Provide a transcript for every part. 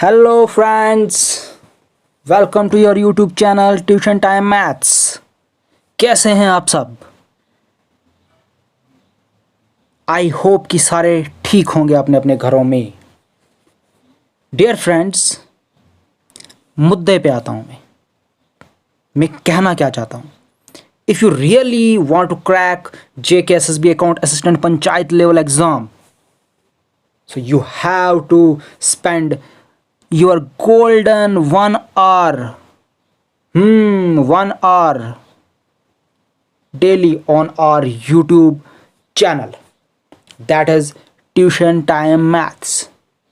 Hello friends, welcome to your YouTube channel Tuition Time Maths। कैसे हैं आप सब? आई होप कि सारे ठीक होंगे अपने अपने घरों में। डियर फ्रेंड्स, मुद्दे पे आता हूँ मैं कहना क्या चाहता हूँ। If you really want to crack JKSSB account assistant panchayat level exam, so you have to spend your golden 1 hour 1 hour daily on our YouTube channel, that is Tuition Time Maths.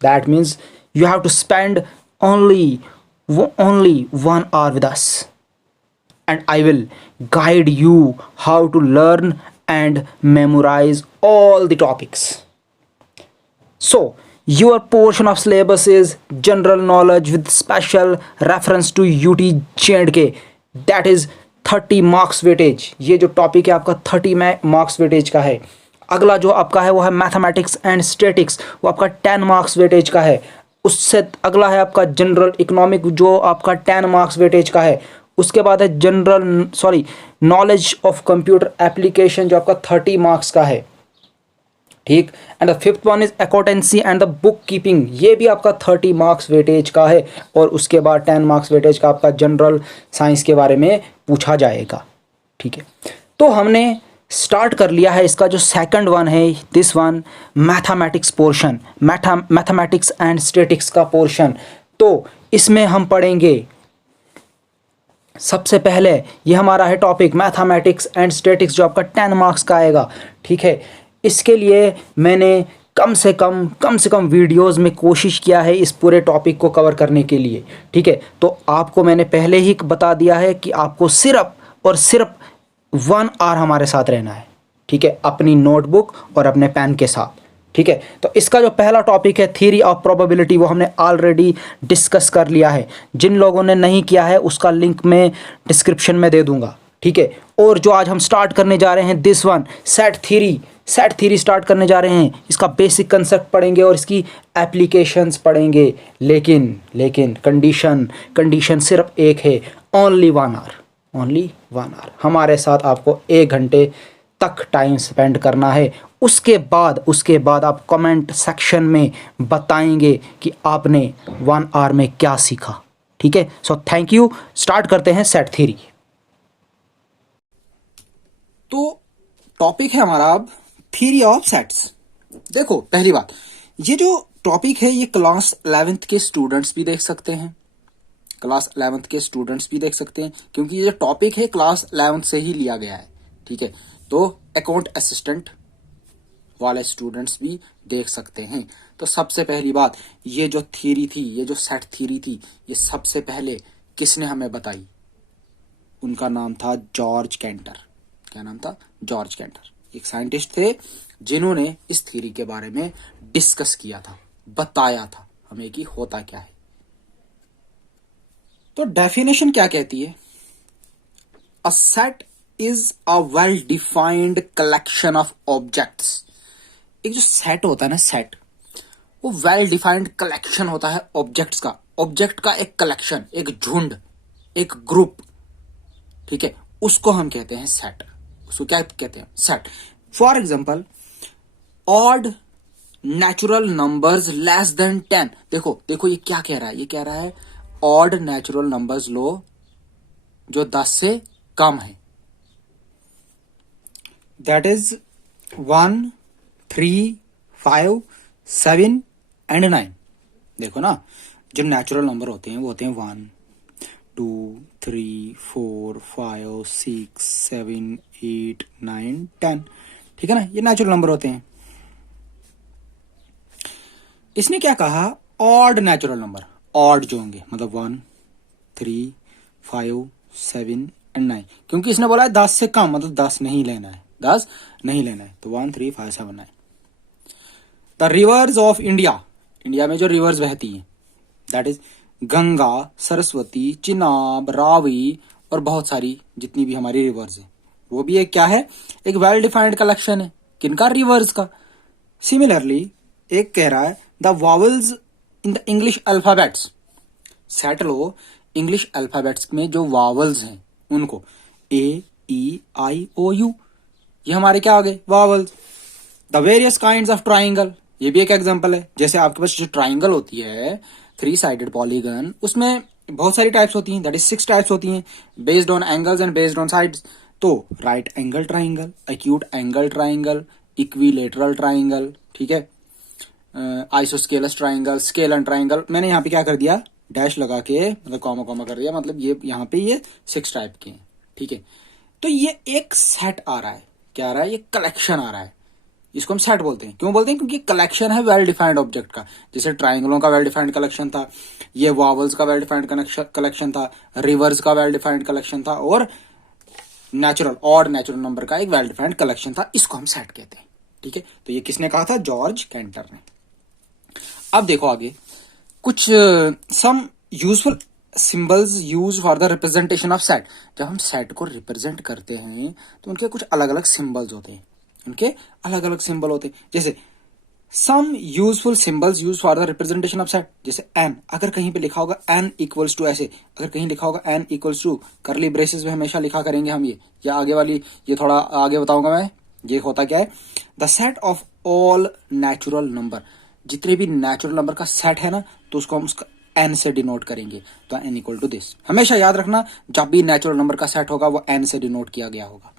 That means you have to spend only 1 hour with us, and I will guide you how to learn and memorize all the topics. So, your portion of syllabus is general knowledge with special reference to UT J&K, that is 30 marks weightage। ये जो topic है आपका 30 marks weightage का है। अगला जो आपका है वो है मैथमेटिक्स एंड स्टैटिक्स, वो आपका 10 मार्क्स वेटेज का है। उससे अगला है आपका जनरल इकोनॉमिक जो आपका 10 मार्क्स वेटेज का है। उसके बाद है नॉलेज ऑफ कंप्यूटर एप्लीकेशन जो आपका 30 मार्क्स का है, ठीक। And the fifth one is accountancy and the book keeping, ये भी आपका 30 मार्क्स वेटेज का है। और उसके बाद 10 मार्क्स वेटेज का आपका जनरल साइंस के बारे में पूछा जाएगा, ठीक है। तो हमने स्टार्ट कर लिया है इसका जो सेकंड वन है, this one mathematics portion, mathematics and statics का पोर्शन। तो इसमें हम पढ़ेंगे सबसे पहले ये हमारा है टॉपिक मैथमेटिक्स एंड स्टैटिक्स जो आपका 10 मार्क्स का आएगा, ठीक है। इसके लिए मैंने कम से कम वीडियोस में कोशिश किया है इस पूरे टॉपिक को कवर करने के लिए, ठीक है। तो आपको मैंने पहले ही बता दिया है कि आपको सिर्फ और सिर्फ 1 आवर हमारे साथ रहना है, ठीक है, अपनी नोटबुक और अपने पेन के साथ, ठीक है। तो इसका जो पहला टॉपिक है थ्योरी ऑफ प्रोबेबिलिटी, वो हमने ऑलरेडी डिस्कस कर लिया है। जिन लोगों ने नहीं किया है उसका लिंक मैं डिस्क्रिप्शन में दे दूंगा, ठीक है। और जो आज हम स्टार्ट करने जा रहे हैं this one set theory start करने जा रहे हैं। इसका बेसिक कंसेप्ट पढ़ेंगे और इसकी एप्लीकेशंस पढ़ेंगे। लेकिन कंडीशन सिर्फ एक है, ओनली 1 आवर हमारे साथ आपको 1 घंटे तक टाइम स्पेंड करना है। उसके बाद आप कमेंट सेक्शन में बताएंगे कि आपने 1 आवर में क्या सीखा, ठीक है। So thank you. स्टार्ट करते हैं सेट थ्योरी। तो टॉपिक है हमारा अब थ्योरी ऑफ सेट्स। देखो, पहली बात, ये जो टॉपिक है ये क्लास 11th के स्टूडेंट्स भी देख सकते हैं, क्योंकि ये जो टॉपिक है क्लास 11th से ही लिया गया है, ठीक है। तो अकाउंट असिस्टेंट वाले स्टूडेंट्स भी देख सकते हैं। तो सबसे पहली बात, ये जो थ्योरी थी, ये जो सेट थ्योरी थी, ये सबसे पहले किसने हमें बताई? उनका नाम था जॉर्ज कैंटर। क्या नाम था? George canter. एक साइंटिस्ट थे जिन्होंने इस थ्योरी के बारे में डिस्कस किया था, बताया था हमें कि होता क्या है। तो डेफिनेशन क्या कहती है? A set is a well defined collection of objects. एक जो सेट होता है ना, सेट, वो वेल डिफाइंड कलेक्शन होता है ऑब्जेक्ट्स का। ऑब्जेक्ट का एक कलेक्शन, एक झुंड, एक ग्रुप, ठीक है, उसको हम कहते हैं सेट। उसको क्या कहते हैं? Set. For example, odd natural numbers less than 10। देखो ये क्या कह रहा है? ये कह रहा है ऑड नेचुरल नंबर्स लो जो 10 से कम है। That is 1, 3, 5, 7 and 9। देखो ना, जो नेचुरल नंबर होते हैं वो होते हैं 1, 2, 3, 4, 5, 6, 7, 8, 9, 10, ठीक है ना, ये नेचुरल नंबर होते हैं। इसने क्या कहा? ऑड नेचुरल नंबर, ऑड जो होंगे, मतलब 1, 3, 5, 7 एंड 9, क्योंकि इसने बोला है 10 से कम, मतलब 10 नहीं लेना है, तो 1, 3, 5, 7, 9। द रिवर्स ऑफ इंडिया में जो रिवर्स बहती हैं, दैट इज गंगा, सरस्वती, चिनाब, रावी और बहुत सारी जितनी भी हमारी रिवर्स है, वो भी एक क्या है? एक वेल डिफाइंड कलेक्शन है। किनका? रिवर्स का। सिमिलरली एक कह रहा है the vowels in the English alphabets, set low English alphabets में जो वावल्स हैं उनको, ए ई आई ओ यू, ये हमारे क्या आ गए vowels. The various kinds of triangle, ये भी एक एग्जांपल है। जैसे आपके पास जो ट्राइंगल होती है 3 साइडेड पॉलीगन, उसमें बहुत सारी टाइप्स होती हैं, दैट इज 6 टाइप्स होती हैं based on angles and based on sides. तो right angle triangle, acute angle triangle, equilateral triangle, ठीक है, आइसोस्केलस ट्राइंगल, स्केलन ट्राइंगल। मैंने यहाँ पे क्या कर दिया, डैश लगा के मतलब कॉमा कॉमा कर दिया, मतलब ये यहाँ पे ये 6 टाइप के हैं, ठीक है। तो ये एक सेट आ रहा है, क्या आ रहा है, ये कलेक्शन आ रहा है, इसको हम सेट बोलते हैं। क्यों बोलते हैं, क्योंकि कलेक्शन है वेल डिफाइंड ऑब्जेक्ट का। जैसे ट्राइंगलों का वेल डिफाइंड कलेक्शन था, ये वावल्स का वेल डिफाइंड कलेक्शन था, रिवर्स का वेल डिफाइंड कलेक्शन था, और नेचुरल ऑड नेचुरल नंबर का एक वेल डिफाइंड कलेक्शन था, इसको हम सेट कहते हैं, ठीक है। तो ये किसने कहा था, जॉर्ज कैंटर ने। अब देखो आगे कुछ some useful symbols use for the representation of set. जब हम सेट को रिप्रेजेंट करते हैं तो उनके कुछ अलग अलग सिंबल्स होते हैं, उनके अलग अलग सिंबल होते हैं। जैसे some useful symbols use for the representation of set, जैसे एन, अगर कहीं पे लिखा होगा एन इक्वल्स टू, ऐसे अगर कहीं लिखा होगा N equals to, curly braces में हमेशा लिखा करेंगे हम ये, या आगे वाली ये थोड़ा आगे बताऊंगा मैं। ये होता क्या है, the set of all natural number, जितने भी नेचुरल नंबर का सेट है ना, तो उसको हम उसका एन से डिनोट करेंगे। तो एन इक्वल टू दिस, हमेशा याद रखना जब भी नेचुरल नंबर का सेट होगा वो एन से डिनोट किया गया होगा,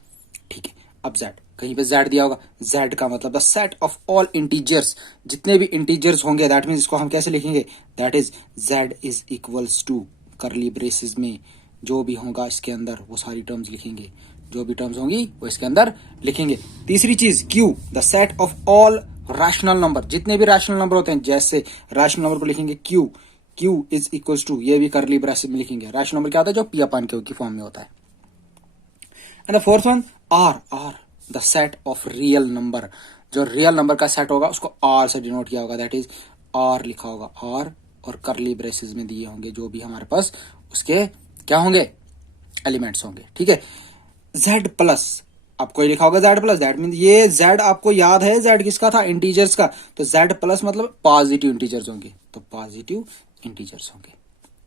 ठीक है। अब जेड, कहीं पे जेड दिया होगा, जेड का मतलब the set of all integers, जितने भी इंटीजर्स होंगे, दैट मीन्स इसको हम कैसे लिखेंगे, that is Z is equals to, curly braces में जो भी होगा इसके अंदर वो सारी टर्म्स लिखेंगे, जो भी टर्म्स होंगी वो इसके अंदर लिखेंगे। तीसरी चीज Q, the set of all rational number, जितने भी रैशनल नंबर होते हैं, जैसे रैशनल नंबर को लिखेंगे Q, Q is equals to, ये भी करली ब्रेसेस में लिखेंगे। रैशनल नंबर क्या होता है, जो पी अपान क्यू की फॉर्म में होता है। And the fourth one R, R the set of real number, जो रियल नंबर का सेट होगा उसको आर से डिनोट किया होगा, दैट इज आर लिखा होगा, आर और करली ब्रेसेस में दिए होंगे जो भी हमारे पास उसके क्या होंगे, एलिमेंट्स होंगे, ठीक है। जेड प्लस, आपको लिखा होगा जेड प्लस, दैट मीन ये जेड आपको याद है जेड किसका था, इंटीजर्स का, तो जेड प्लस मतलब पॉजिटिव इंटीजर्स होंगे, तो पॉजिटिव इंटीजर्स होंगे।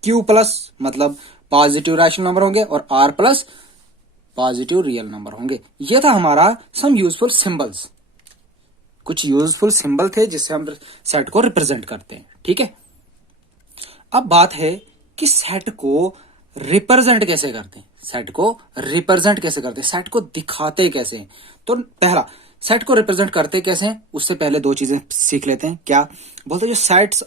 क्यू प्लस मतलब पॉजिटिव रैशनल नंबर होंगे, और R plus positive real number होंगे। ये था हमारा सम यूजफुल सिंबल्स, कुछ यूजफुल सिंबल थे जिससे हम सेट को रिप्रेजेंट करते हैं, ठीक है। अब बात है कि सेट को रिप्रेजेंट कैसे करते हैं, सेट को रिप्रेजेंट कैसे करते हैं, सेट को दिखाते कैसे हैं। तो पहला, सेट को रिप्रेजेंट करते कैसे हैं, उससे पहले 2 चीजें सीख लेते हैं। क्या बोलते हैं, जो sets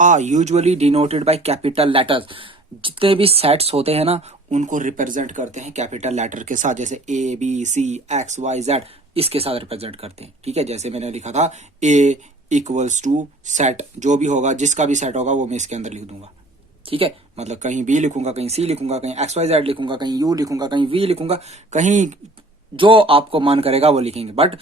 are usually denoted by capital letters, जितने भी सेट्स होते हैं ना उनको रिप्रेजेंट करते हैं कैपिटल लेटर के साथ, जैसे A B C X Y Z, इसके साथ रिप्रेजेंट करते हैं, ठीक है। जैसे मैंने लिखा था ए इक्वल्स टू सेट, जो भी होगा जिसका भी सेट होगा वो मैं इसके अंदर लिख दूंगा, ठीक है। मतलब कहीं बी लिखूंगा, कहीं सी लिखूंगा, कहीं एक्स वाई जेड लिखूंगा, कहीं यू लिखूंगा, कहीं वी लिखूंगा, कहीं जो आपको मन करेगा वो लिखेंगे। बट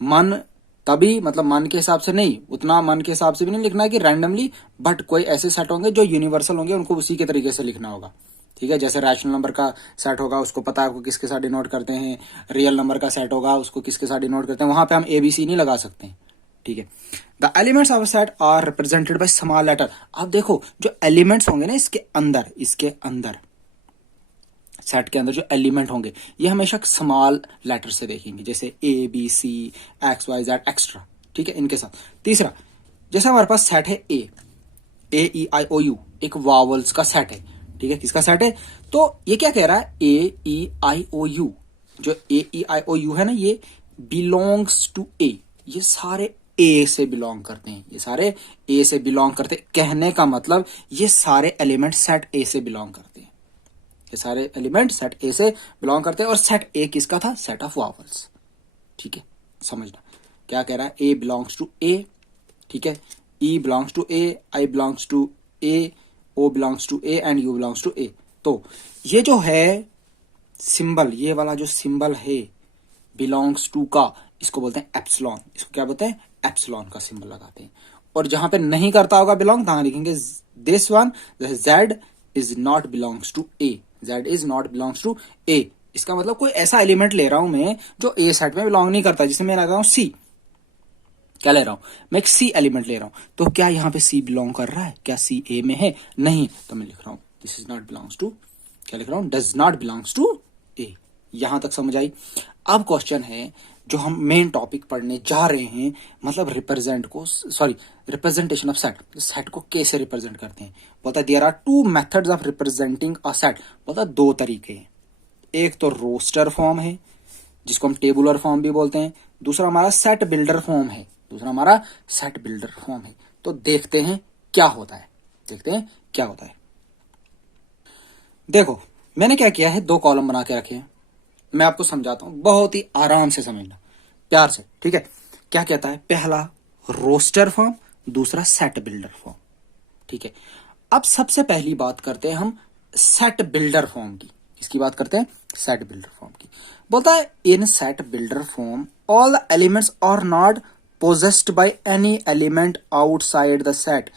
मन तभी, मतलब मन के हिसाब से नहीं, उतना मन के हिसाब से भी नहीं लिखना है कि रैंडमली, बट कोई ऐसे सेट होंगे जो यूनिवर्सल होंगे, उनको उसी के तरीके से लिखना होगा, ठीक है। जैसे रैशनल नंबर का सेट होगा उसको पता है आपको किसके साथ डिनोट करते हैं, रियल नंबर का सेट होगा उसको किसके साथ डिनोट करते हैं, वहां पे हम एबीसी नहीं लगा सकते हैं, ठीक है। The elements of a set are represented by small letter. अब देखो जो एलिमेंट्स होंगे ना इसके अंदर सेट के अंदर जो एलिमेंट होंगे ये हमेशा स्मॉल लेटर से देखेंगे, जैसे A B C X Y Z extra, ठीक है, इनके साथ। तीसरा, जैसे हमारे पास सेट है ए ई आई ओ यू, एक वावल्स का सेट है, ठीक है, किसका सेट है, तो ये क्या कह रहा है, ए ई आई ओ यू, जो ए ई आई ओ यू है ना, ये बिलोंग्स टू ए, ये सारे ए से बिलोंग करते हैं, ये सारे ए से बिलोंग करते हैं। कहने का मतलब ये सारे एलिमेंट सेट ए से बिलोंग करते हैं, ये सारे एलिमेंट सेट ए से बिलोंग करते हैं। और सेट ए किसका था, सेट ऑफ वावल्स, ठीक है, समझना क्या कह रहा है, ए बिलोंग्स टू ए, ठीक है, E belongs to A, I belongs to A, O belongs to A and U belongs to A. तो ये जो है सिंबल, ये वाला जो सिंबल है बिलोंग्स टू का, इसको बोलते हैं एप्सिलॉन, इसको क्या बोलते हैं, एप्सिलॉन का सिंबल लगाते हैं। और जहां पे नहीं करता होगा बिलोंग, वहां लिखेंगे दिस वन, जैसे Z is not belongs to A, Z is not belongs to A. इसका मतलब कोई ऐसा एलिमेंट ले रहा हूं मैं जो ए सेट में बिलोंग नहीं करता, जिसे मैं लगा रहा हूं सी, क्या ले रहा हूं, मैं एक सी एलिमेंट ले रहा हूं, तो क्या यहाँ पे सी बिलोंग कर रहा है, क्या सी ए में है, नहीं, तो मैं लिख रहा हूं this is not belongs to, क्या लिख रहा हूं, does not belongs to A. यहां तक समझ आई। अब क्वेश्चन है जो हम मेन टॉपिक पढ़ने जा रहे हैं, मतलब रिप्रेजेंटेशन ऑफ सेट, सेट को कैसे रिप्रेजेंट करते हैं। बोलता है there are two methods of representing a set, बोलता है दो तरीके हैं, एक तो रोस्टर फॉर्म है जिसको हम टेबुलर फॉर्म भी बोलते हैं, दूसरा हमारा सेट बिल्डर फॉर्म है, दूसरा हमारा सेट बिल्डर फॉर्म है। तो देखते हैं क्या होता है, देखते हैं क्या होता है। देखो मैंने क्या किया है, दो कॉलम बना के रखे हैं, मैं आपको समझाता हूं, बहुत ही आराम से समझना, प्यार से, ठीक है। क्या कहता है, पहला रोस्टर फॉर्म, दूसरा सेट बिल्डर फॉर्म, ठीक है। अब सबसे पहली बात करते हैं हम सेट बिल्डर फॉर्म की, किसकी बात करते हैं, सेट बिल्डर फॉर्म की। बोलता है in set builder form all the elements are not possessed by any element outside the set.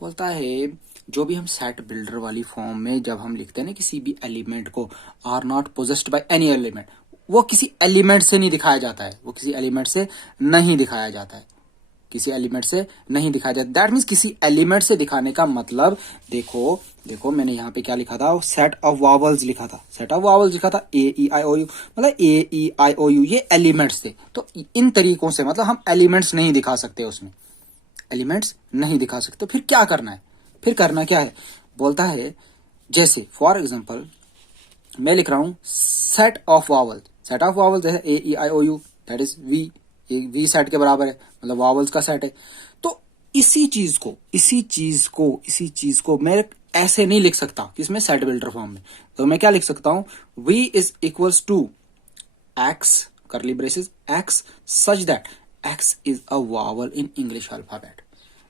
बोलता है जो भी हम सेट बिल्डर वाली फॉर्म में जब हम लिखते हैं ना किसी भी एलिमेंट को, are not possessed by any element, वो किसी एलिमेंट से नहीं दिखाया जाता है, वो किसी एलिमेंट से नहीं दिखाया जाता है, किसी एलिमेंट से नहीं दिखाया जाता। दैट मीन्स किसी एलिमेंट से दिखाने का मतलब, देखो देखो मैंने यहाँ पे क्या लिखा था, सेट ऑफ वावल्स लिखा था, सेट ऑफ वावल्स लिखा था, A E I O U, मतलब ए ई आई ओ यू ये एलिमेंट्स थे। तो इन तरीकों से मतलब हम एलिमेंट्स नहीं दिखा सकते, उसमें एलिमेंट्स नहीं दिखा सकते। तो फिर क्या करना है, फिर करना क्या है, बोलता है जैसे फॉर एग्जाम्पल मैं लिख रहा हूं set of vowels, set of vowels जैसे ए E I O you, that is we, ये वी सेट के बराबर है, मतलब वावल्स का सेट है। तो इसी चीज को मैं ऐसे नहीं लिख सकता किसमें, सेट बिल्डर फॉर्म में। तो मैं क्या लिख सकता हूं, V is equals to X curly braces X such that X is a vowel in English alphabet.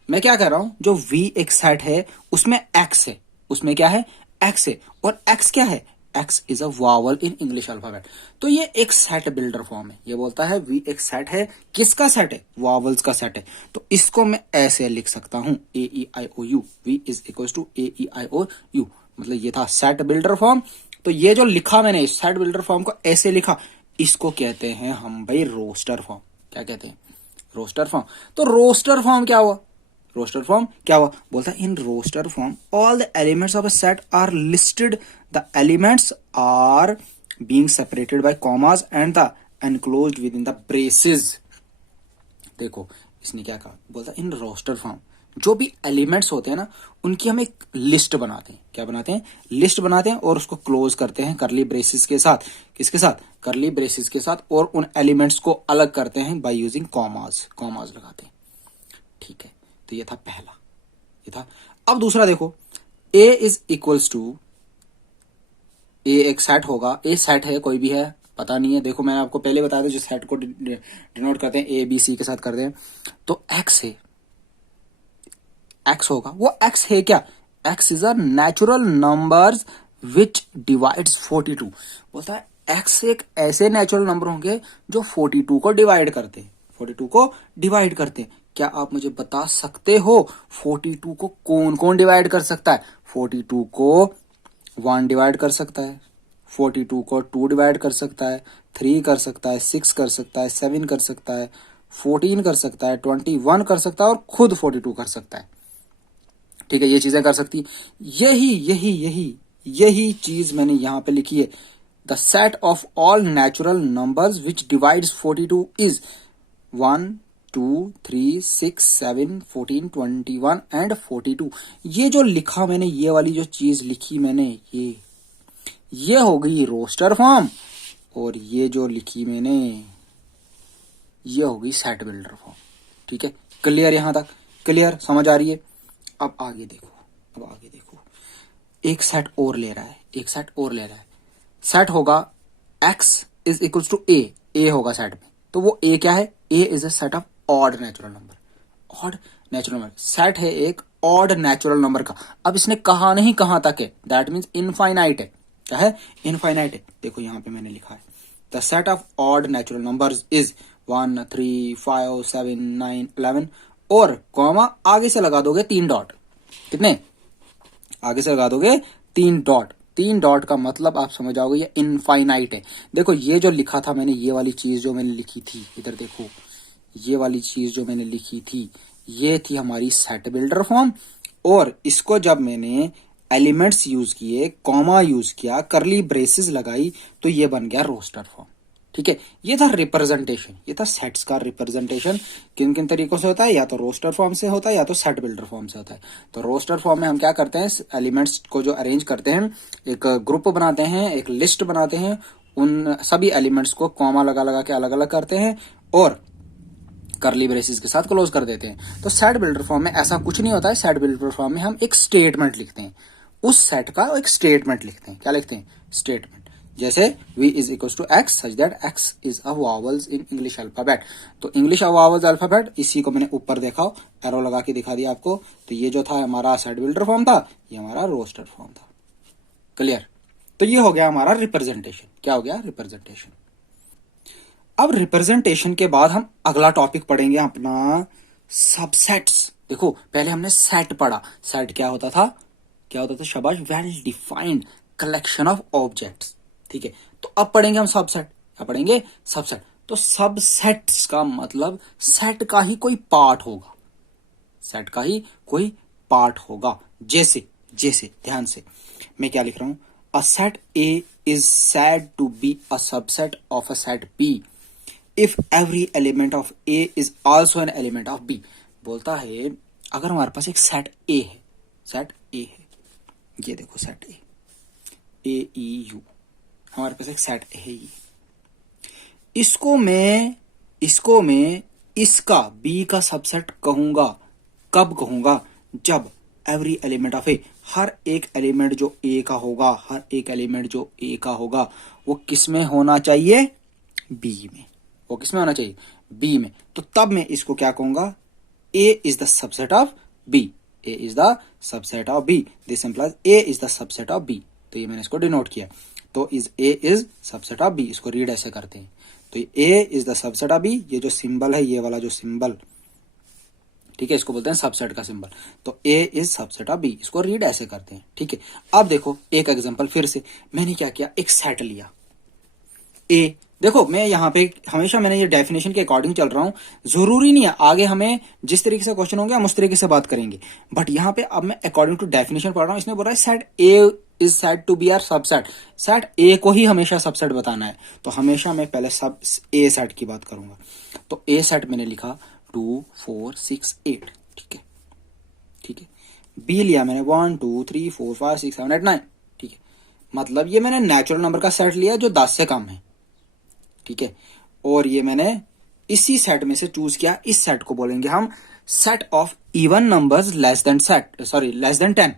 मैं क्या कर रहा हूं, जो वी एक सेट है उसमें एक्स है, उसमें क्या है, एक्स है, और एक्स क्या है, x is a vowel in English alphabet. तो ये एक सेट बिल्डर फॉर्म है, ये बोलता है वी एक सेट है, किसका सेट है, वावल्स का सेट है। तो इसको मैं ऐसे लिख सकता हूं, A E I O U, V is equal to A E I O U, मतलब ये था सेट बिल्डर फॉर्म। तो ये जो लिखा मैंने सेट बिल्डर फॉर्म को ऐसे लिखा, इसको कहते हैं हम भाई रोस्टर फॉर्म। क्या कहते हैं, रोस्टर फॉर्म। तो रोस्टर फॉर्म क्या हुआ, रोस्टर फॉर्म क्या हुआ, बोलता है in roster form all the elements of a set are listed, the elements are being separated by commas and the enclosed with in the braces. देखो इसने क्या कहा, बोलता है इन रोस्टर फॉर्म जो भी एलिमेंट्स होते हैं ना, उनकी हम एक लिस्ट बनाते हैं, क्या बनाते हैं, लिस्ट बनाते हैं, और उसको क्लोज करते हैं करली ब्रेसेस के साथ, किसके साथ, करली ब्रेसेस के साथ, और उन एलिमेंट्स को अलग करते हैं बाय यूजिंग कॉमास, कॉमास लगाते हैं, ठीक है। तो ये था पहला, ये था। अब दूसरा देखो, ए इज इक्वल्स टू, ए एक सेट होगा, ए सेट है, कोई भी है पता नहीं है, देखो मैंने आपको पहले बताया था जो सेट को डिनोट करते हैं ए बी सी के साथ करते हैं। तो एक्स है, एक्स होगा, वो एक्स है क्या, x is a natural numbers which divides 42। बोलता है एक्स एक ऐसे नेचुरल नंबर होंगे जो 42 को डिवाइड करते हैं, 42 को डिवाइड करते हैं। क्या आप मुझे बता सकते हो 42 को कौन कौन डिवाइड कर सकता है, 42 को 1 डिवाइड कर सकता है, 42 को 2 डिवाइड कर सकता है, 3 कर सकता है, 6 कर सकता है, 7 कर सकता है, 14 कर सकता है, 21 कर सकता है, और खुद 42 कर सकता है, ठीक है। ये चीजें कर सकती, यही यही यही यही चीज मैंने यहां पे लिखी है, the set of all natural numbers which divides 42 is 1 2 3 6 7 14 21 and 42। ये जो लिखा मैंने, ये वाली जो चीज लिखी मैंने, ये हो गई रोस्टर फॉर्म, और ये जो लिखी मैंने ये हो गई सेट बिल्डर फॉर्म, ठीक है। क्लियर, यहां तक क्लियर, समझ आ रही है। अब आगे देखो, अब आगे देखो, एक सेट और ले रहा है, एक सेट और ले रहा है, सेट होगा x is equal to A होगा सेट में। तो वो ए क्या है, A is a set of odd natural number, odd natural number, set है एक ऑड नेचुरल नंबर का। अब इसने कहा नहीं कहां तक है, दैट मीन्स इनफाइनाइट है, क्या है, इनफाइनाइट है। देखो यहां पे मैंने लिखा है the set of odd natural numbers is 1 3 5 7 9 11, और कॉमा आगे से लगा दोगे 3 डॉट, कितने आगे से लगा दोगे 3 डॉट, 3 डॉट का मतलब आप समझ जाओगे ये इनफाइनाइट है। देखो ये जो लिखा था मैंने, ये वाली चीज जो मैंने लिखी थी, इधर देखो ये वाली चीज जो मैंने लिखी थी ये थी हमारी सेट बिल्डर फॉर्म, और इसको जब मैंने एलिमेंट्स यूज किए, कॉमा यूज किया, करली ब्रेसेस लगाई, तो ये बन गया रोस्टर फॉर्म। ठीक है, ये था रिप्रेजेंटेशन, ये था सेट्स का रिप्रेजेंटेशन। किन किन तरीकों से होता है, या तो रोस्टर फॉर्म से होता है या तो सेट बिल्डर फॉर्म से होता है। तो रोस्टर फॉर्म में हम क्या करते हैं, एलिमेंट्स को जो अरेंज करते हैं, एक ग्रुप बनाते हैं, एक लिस्ट बनाते हैं, उन सभी एलिमेंट्स को कॉमा लगा लगा के अलग अलग करते हैं और करली ब्रेसेस के साथ क्लोज कर देते हैं। तो सेट बिल्डर फॉर्म में ऐसा कुछ नहीं होता है। सेट बिल्डर फॉर्म में हम एक स्टेटमेंट लिखते हैं, उस सेट का एक स्टेटमेंट लिखते हैं। क्या लिखते हैं, स्टेटमेंट। जैसे v is equal to X such that x is a vowels in English alphabet. तो इंग्लिश वावल्स अल्फाबेट, इसी को मैंने ऊपर देखा, एरो लगा के दिखा दिया आपको। तो ये जो था हमारा सेट बिल्डर फॉर्म था, ये हमारा रोस्टर फॉर्म था। क्लियर। तो ये हो गया हमारा रिप्रेजेंटेशन। क्या हो गया, रिप्रेजेंटेशन। अब रिप्रेजेंटेशन के बाद हम अगला टॉपिक पढ़ेंगे अपना सबसेट्स। देखो पहले हमने सेट पढ़ा। सेट क्या होता था, क्या होता था, शाबाश, well defined collection of objects. ठीक है, तो अब पढ़ेंगे हम सबसेट। क्या पढ़ेंगे, सबसेट। तो सबसेट्स का मतलब सेट का ही कोई पार्ट होगा, सेट का ही कोई पार्ट होगा। जैसे जैसे ध्यान से मैं क्या लिख रहा हूं, a set A is said to be a subset of a set B if every element of A is also an element of B. बोलता है अगर हमारे पास एक सेट ए है, सेट ए है, ये देखो सेट ए ई यू, हमारे पास एक सेट है ये। इसको मैं इसका बी का सबसेट कहूंगा। कब कहूंगा, जब एवरी एलिमेंट ऑफ ए, हर एक एलिमेंट जो ए का होगा, हर एक एलिमेंट जो ए का होगा, वो किस में होना चाहिए, बी में। वो किस में होना चाहिए, बी में। तो तब मैं इसको क्या कहूंगा, A is the subset of B. A is the subset of B, this implies A is the subset of B. तो ये मैंने इसको डिनोट किया। तो is A is subset of B, इसको रीड ऐसे करते हैं। तो A is the subset of B, ये जो सिंबल है, ये वाला जो सिंबल, ठीक है, इसको बोलते हैं सबसेट का सिंबल। तो A is subset of B, इसको रीड ऐसे करते हैं। ठीक है, अब देखो एक एग्जांपल फिर से। मैंने क्या किया, एक सेट लिया ए। देखो मैं यहाँ पे हमेशा मैंने ये डेफिनेशन के अकॉर्डिंग चल रहा हूं। जरूरी नहीं है आगे हमें जिस तरीके से क्वेश्चन होंगे हम उस तरीके से बात करेंगे, बट यहाँ पे अब मैं अकॉर्डिंग टू डेफिनेशन पढ़ रहा हूँ। इसने बोला है set A is set to B are subset. Set A को ही हमेशा सबसेट बताना है, तो हमेशा मैं पहले सब ए सेट की बात करूंगा। तो ए सेट मैंने लिखा 2 4 6 8। ठीक है, ठीक है। बी लिया मैंने 1 2 3 4 5 6 7 8 9। ठीक है, मतलब ये मैंने नेचुरल नंबर का सेट लिया जो 10 से कम है। ठीक है, और ये मैंने इसी सेट में से चूज किया। इस सेट को बोलेंगे हम set of even numbers less than 10।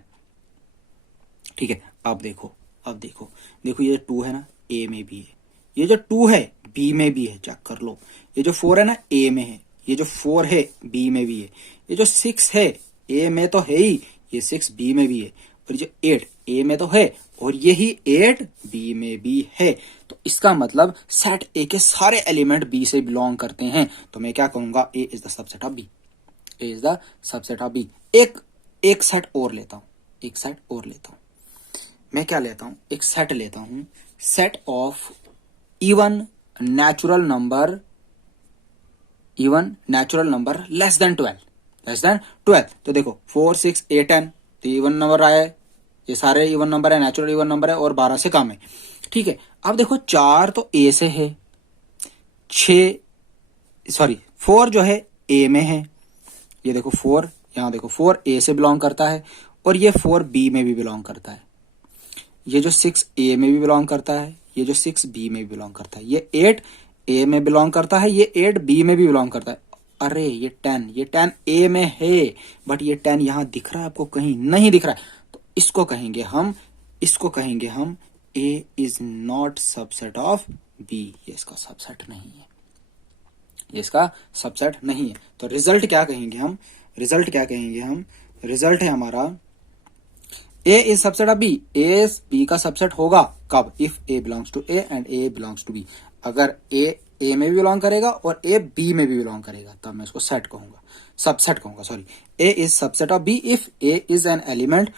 ठीक है, अब देखो, अब देखो, देखो ये 2 है ना, ए में भी है। ये जो 2 है बी में भी है, चेक कर लो। ये जो 4 है ना, ए में है। ये जो 4 है बी में भी है। ये जो 6 है ए में तो है ही, ये 6 बी में भी है। और ये जो 8 ए में तो है, और यही 8 बी में भी है। तो इसका मतलब सेट ए के सारे एलिमेंट बी से बिलोंग करते हैं। तो मैं क्या कहूंगा, A is the subset of B. A is the subset of B. एक सेट और लेता हूं, एक सेट और लेता हूं। मैं क्या लेता हूं, एक सेट लेता हूं, set of even natural number, even natural number less than 12, less than 12। तो देखो 4 6 8 10, तो इवन नंबर आया है, ये सारे इवन नंबर है, नेचुरल इवन नंबर है, और 12 से कम है। ठीक है, अब देखो 4 तो ए से है, 4 जो है ए में है। ये देखो 4, यहां देखो 4 ए से बिलोंग करता है, और ये 4 बी में भी बिलोंग करता है। ये जो 6 ए में भी बिलोंग करता है, ये जो 6 बी में भी बिलोंग करता है। ये 8 ए में बिलोंग करता है, ये 8 बी में भी बिलोंग करता है। अरे ये 10 ए में है, बट ये 10 यहां दिख रहा है आपको, कहीं नहीं दिख रहा है। तो इसको कहेंगे हम A is not subset of B. ये इसका सबसेट नहीं है, ये इसका सबसेट नहीं है। तो रिजल्ट क्या कहेंगे हम, रिजल्ट है हमारा A is subset of B. A B का सबसेट होगा कब, if A belongs to A and A belongs to B. अगर ए में भी बिलोंग करेगा और ए बी में भी बिलोंग करेगा, तब मैं इसको सेट कहूंगा, सबसेट कहूंगा, sorry. A is subset of B if A is an element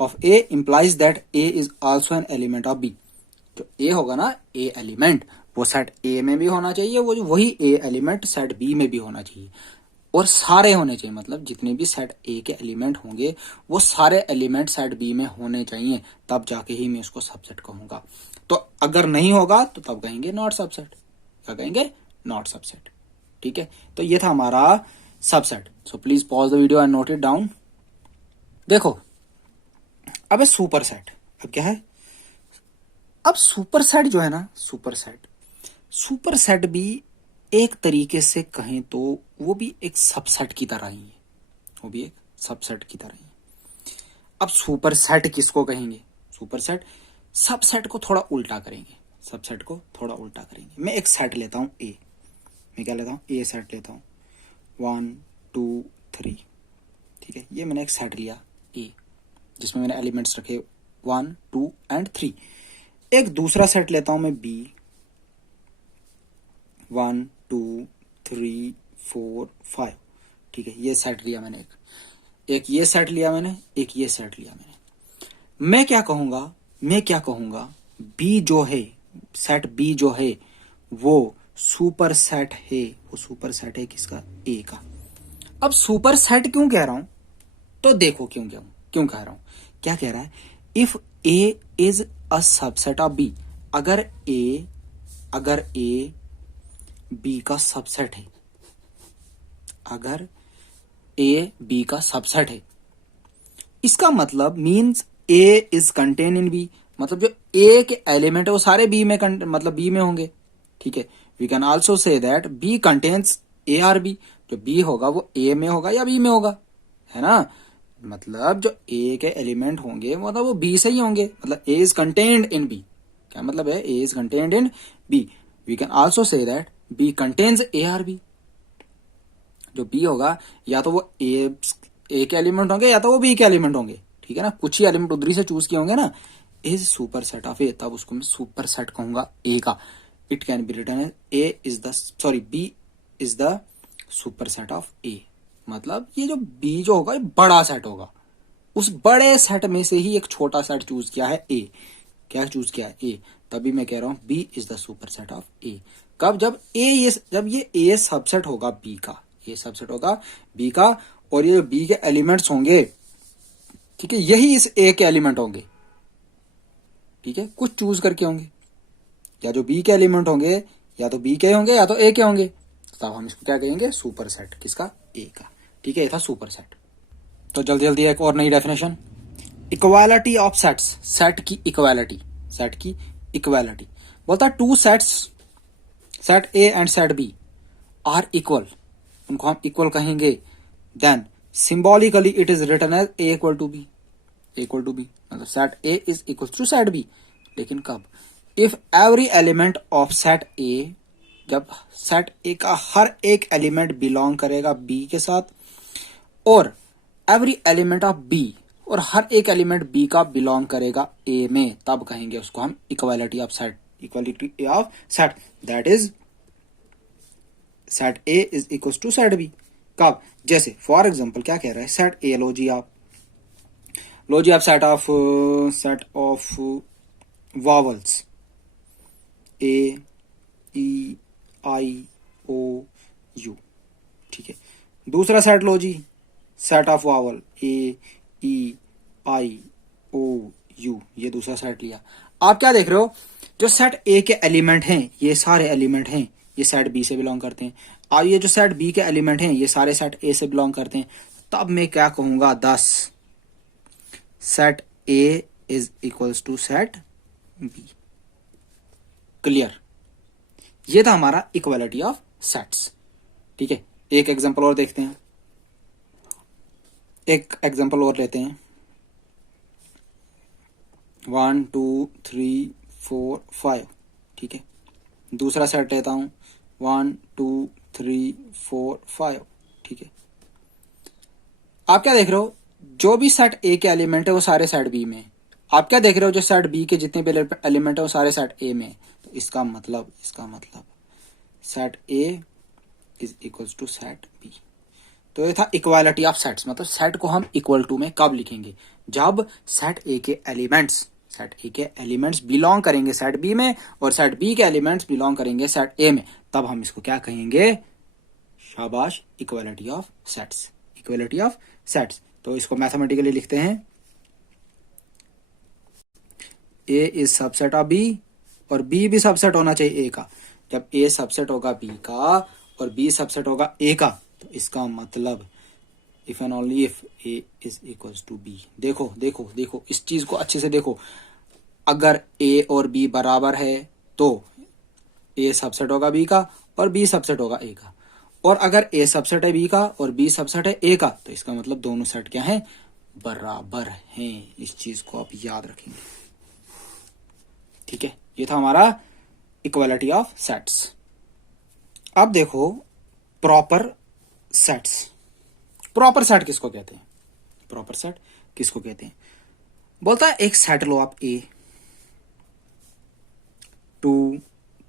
of A, implies that A is also an element of B. जो ए होगा ना, ए एलिमेंट, वो सेट ए में भी होना चाहिए, वो वही ए एलिमेंट सेट बी में भी होना चाहिए, और सारे होने चाहिए, मतलब जितने भी सेट ए के एलिमेंट होंगे वो सारे एलिमेंट सेट बी में होने चाहिए, तब जाके ही मैं उसको सबसेट कहूंगा। तो अगर नहीं होगा तो तब कहेंगे नॉट सबसेट, क्या कहेंगे, नॉट सबसेट। ठीक है, तो ये था हमारा subset. So please pause the video and note it down. देखो अब है सुपर सेट। अब क्या है, अब सुपर सेट जो है ना, सुपर सेट भी एक तरीके से कहें तो वो भी एक सबसेट की तरह ही है, वो भी एक सबसेट की तरह ही है। अब सुपर सेट किसको कहेंगे, सुपर सेट सबसेट को थोड़ा उल्टा करेंगे, सबसेट को थोड़ा उल्टा करेंगे। मैं एक सेट लेता हूं ए, मैं क्या लेता हूं, ए सेट लेता हूं, 1 2 3, ठीक है, ये मैंने एक सेट लिया ए, जिसमें मैंने एलिमेंट्स रखे 1 2 एंड 3। एक दूसरा सेट लेता हूं मैं बी, 1 2 3 4 5, ठीक है, ये सेट लिया मैंने, एक ये सेट लिया मैंने, एक ये सेट लिया मैंने। मैं क्या कहूंगा, बी जो है, सेट बी जो है वो सुपर सेट है, वो सुपर सेट है किसका, ए का। अब सुपर सेट क्यों कह रहा हूं, तो देखो क्यों कह रहा हूं, क्या कह रहा है, if A is a subset of B, अगर ए बी का सबसेट है, अगर ए बी का सबसेट है, इसका मतलब means A is contain in B, मतलब जो ए के एलिमेंट है वो सारे बी में मतलब बी में होंगे। ठीक है, we can also say that B contains A or B, जो बी होगा वो ए में होगा या बी में होगा, है ना। मतलब जो ए के एलिमेंट होंगे मतलब वो बी से ही होंगे, मतलब A is contained in B, क्या मतलब है, A is contained in B. We can also say that B contains A or B, जो बी होगा या तो वो ए के एलिमेंट होंगे या तो वो बी के एलिमेंट होंगे, ठीक है ना, कुछ ही एलिमेंट उधर से चूज किए होंगे ना, is super set of A, तब उसको मैं सुपर सेट कहूंगा ए का। It can be written as A is the sorry B is the super set of A, मतलब ये जो बी जो होगा ये बड़ा सेट होगा, उस बड़े सेट में से ही एक छोटा सेट चूज किया है ए, क्या चूज किया है ए, तभी मैं कह रहा हूं B is the super set of A. कब, जब ये ए सबसेट होगा बी का, ये सबसेट होगा बी का, और ये बी के एलिमेंट्स होंगे, ठीक है, यही इस ए के एलिमेंट होंगे, ठीक है, कुछ चूज करके होंगे, या जो बी के एलिमेंट होंगे या तो बी के होंगे या तो ए के होंगे, तब हम इसको क्या कहेंगे, सुपर सेट किसका, ए का। ठीक है, ये था सुपर सेट। तो जल्दी जल्दी एक और नई definition, equality of sets, set की इक्वालिटी बोलता है two sets, set A and set B are equal, उनको हम इक्वल कहेंगे, then symbolically it is written as A equal to B, मतलब set A is equal to set B. लेकिन कब, if every element of set A, जब set A का हर एक एलिमेंट बिलोंग करेगा बी के साथ, और एवरी एलिमेंट ऑफ बी, और हर एक एलिमेंट बी का बिलोंग करेगा ए में, तब कहेंगे उसको हम equality of set, that is set A is equal to set B. कब, जैसे फॉर एग्जांपल क्या कह रहा है, सेट ए, लो जी आप set of vowels A E I O U, ठीक है, दूसरा सेट लो जी, set of vowel A E I O U, ये दूसरा सेट लिया। आप क्या देख रहे हो, जो सेट ए के एलिमेंट हैं ये सारे एलिमेंट हैं ये सेट बी से बिलोंग करते हैं, और ये जो सेट बी के एलिमेंट हैं ये सारे सेट ए से बिलोंग करते हैं, तब मैं क्या कहूंगा, 10 set A is equals to set B. Clear, ये था हमारा इक्वालिटी ऑफ सेट्स। ठीक है, एक एग्जांपल और देखते हैं, एक एग्जांपल और लेते हैं, 1 2 3 4 5, ठीक है, दूसरा सेट लेता हूं 1 2 3 4 5, ठीक है। आप क्या देख रहे हो, जो भी सेट ए के एलिमेंट है वो सारे सेट बी में, आप क्या देख रहे हो, जो सेट बी के जितने भी एलिमेंट है वो सारे सेट ए में, तो इसका मतलब set A is equals to set B. तो ये था इक्वालिटी ऑफ सेट्स, मतलब सेट को हम इक्वल टू में कब लिखेंगे, जब सेट ए के एलिमेंट्स सेट ए के एलिमेंट्स बिलोंग करेंगे सेट बी में और सेट बी के एलिमेंट्स बिलोंग करेंगे सेट ए में, तब हम इसको क्या कहेंगे? शाबाश, equality of sets. Equality of sets. तो इसको मैथमेटिकली लिखते हैं, ए इज सबसेट ऑफ बी और बी भी सबसेट होना चाहिए ए का। जब ए सबसेट होगा बी का और बी सबसेट होगा ए का, तो इसका मतलब if and only if A is equals to B. देखो देखो देखो, इस चीज को अच्छे से देखो। अगर ए और बी बराबर है तो ए सबसेट होगा बी का और बी सबसेट होगा ए का, और अगर ए सबसेट है बी का और बी सबसेट है ए का, तो इसका मतलब दोनों सेट क्या है? बराबर हैं। इस चीज को आप याद रखेंगे, ठीक है। ये था हमारा इक्वालिटी ऑफ सेट्स। अब देखो प्रॉपर सेट्स। प्रॉपर सेट किसको कहते हैं? प्रॉपर सेट किसको कहते हैं? बोलता है एक सेट लो आप, ए 2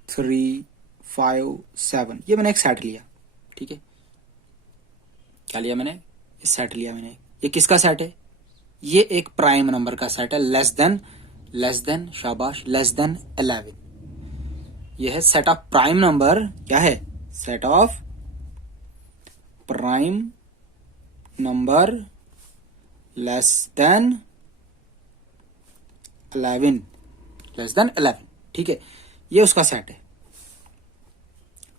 3 5 7, ये मैंने एक सेट लिया, ठीक है। क्या लिया मैंने? सेट लिया मैंने। ये किसका सेट है? ये एक प्राइम नंबर का सेट है, लेस देन, शाबाश, लेस देन 11। ये है सेट ऑफ प्राइम नंबर। क्या है? Set of prime number less than 11, less than 11, ठीक है। ये उसका सेट है।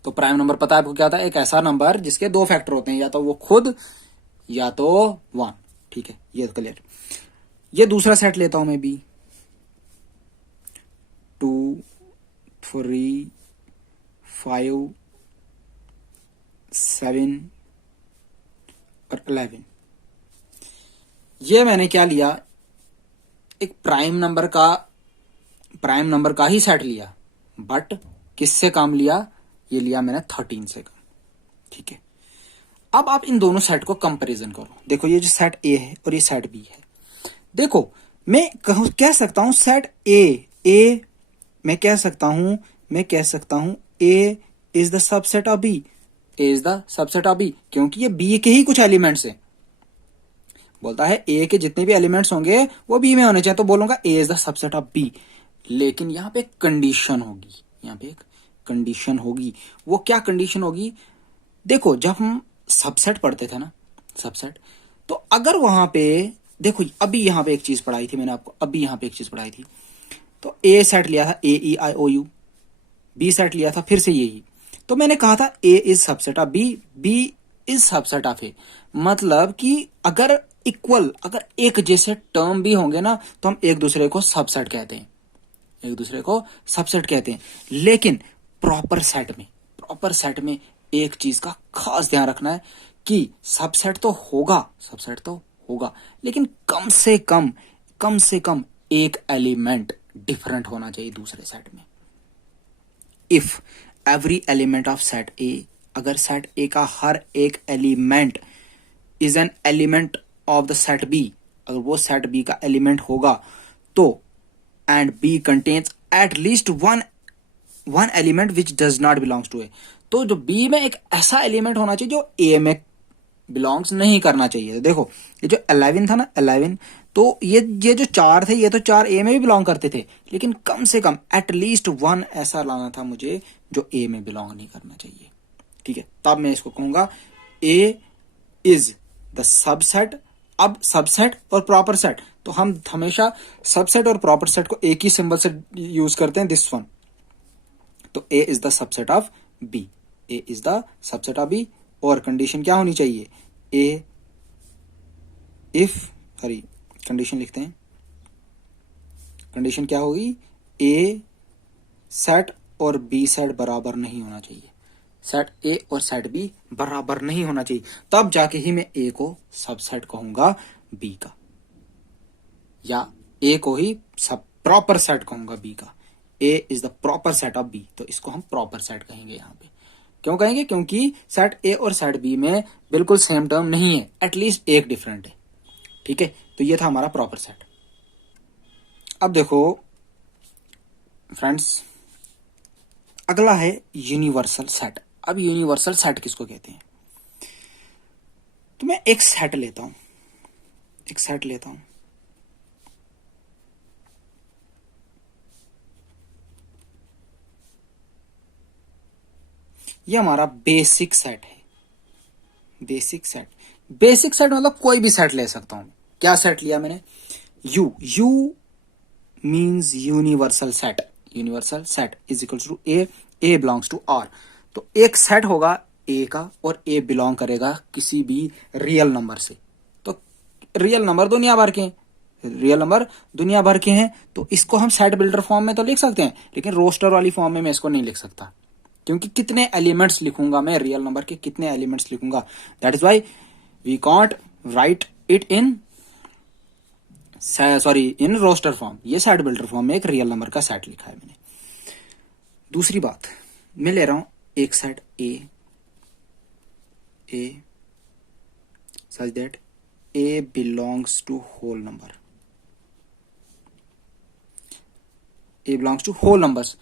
तो प्राइम नंबर पता है आपको क्या होता है? एक ऐसा नंबर जिसके दो फैक्टर होते हैं, या तो वो खुद या तो 1, ठीक है। ये क्लियर। ये दूसरा सेट लेता हूं मैं भी, 2 3 5 7 और 11। ये मैंने क्या लिया? एक प्राइम नंबर का ही सेट लिया, बट किससे काम लिया? ये लिया मैंने 13 से काम, ठीक है। अब आप इन दोनों सेट को कंपैरिजन करो। देखो ये जो सेट ए है और ये सेट बी है। देखो मैं कह सकता हूं सेट ए मैं कह सकता हूं A is the subset of B. A is the subset of B, क्योंकि ये बी के ही कुछ एलिमेंट्स हैं। बोलता है ए के जितने भी एलिमेंट्स होंगे वो बी में होने चाहिए, तो बोलूंगा A is the subset of B. लेकिन यहां पे एक कंडीशन होगी। वो क्या कंडीशन होगी? देखो जब हम सबसेट पढ़ते थे ना, सबसेट, तो अगर वहां पे देखो, अभी यहां पे एक चीज पढ़ाई थी मैंने आपको, तो ए सेट लिया था, A E I O U. B set लिया था फिर से यही। तो मैंने कहा था A is subset of B, B is subset of A. मतलब कि अगर एक जैसे टर्म भी होंगे ना, तो हम एक दूसरे को सबसेट कहते हैं। लेकिन प्रॉपर सेट में एक चीज का खास ध्यान रखना है कि सबसेट तो होगा, लेकिन कम से कम एक एलिमेंट डिफरेंट होना चाहिए दूसरे सेट में। If every element of set A, अगर सेट ए का हर एक element is an element of the set B, अगर वो सेट बी का एलिमेंट होगा, तो and B contains at least one element which does not belongs to A, तो जो बी में एक ऐसा एलिमेंट होना चाहिए जो ए में बिलोंग्स नहीं करना चाहिए। तो देखो ये जो 11 था ना, 11, तो ये जो 4 थे, ये तो 4 ए में भी बिलोंग करते थे, लेकिन कम से कम एटलीस्ट 1 ऐसा लाना था मुझे जो ए में बिलोंग नहीं करना चाहिए, ठीक है। तब मैं इसको कहूंगा ए इज द सबसेट। अब सबसेट और प्रॉपर सेट, तो हम हमेशा सबसेट और प्रॉपर सेट को एक ही सिंबल से यूज करते हैं, दिस वन। तो A is the subset of B, A is the subset of B. और कंडीशन क्या होनी चाहिए? ए इफ कंडीशन लिखते हैं। कंडीशन क्या होगी? ए सेट और बी सेट बराबर नहीं होना चाहिए। सेट ए और सेट बी बराबर नहीं होना चाहिए, तब जाके ही मैं ए को सबसेट कहूंगा बी का, या ए को ही सब प्रॉपर सेट कहूंगा बी का। A is the proper set of B, तो इसको हम प्रॉपर सेट कहेंगे। यहां पे क्यों कहेंगे? क्योंकि सेट ए और सेट बी में बिल्कुल सेम टर्म नहीं है, एटलीस्ट एक डिफरेंट है, ठीक है। तो ये था हमारा प्रॉपर सेट। अब देखो फ्रेंड्स, अगला है यूनिवर्सल सेट। अब यूनिवर्सल सेट किसको कहते हैं? तो मैं एक सेट लेता हूं, ये हमारा बेसिक सेट है। बेसिक सेट, बेसिक सेट मतलब कोई भी सेट ले सकता हूं। क्या सेट लिया मैंने? U, U means universal set. Universal set is equal to A belongs to R. तो एक सेट होगा ए का और ए बिलोंग करेगा किसी भी रियल नंबर से। तो रियल नंबर दुनिया भर के हैं, रियल नंबर दुनिया भर के हैं, तो इसको हम सेट बिल्डर फॉर्म में तो लिख सकते हैं, लेकिन रोस्टर वाली फॉर्म में मैं इसको नहीं लिख सकता, क्योंकि कितने एलिमेंट्स लिखूंगा मैं रियल नंबर के, कितने एलिमेंट्स लिखूंगा। That is why we can't write it in in roster form. ये सेट बिल्डर फॉर्म में एक रियल नंबर का सेट लिखा है मैंने। दूसरी बात, मैं ले रहा हूं एक set A such that A belongs to whole number. A belongs to whole numbers.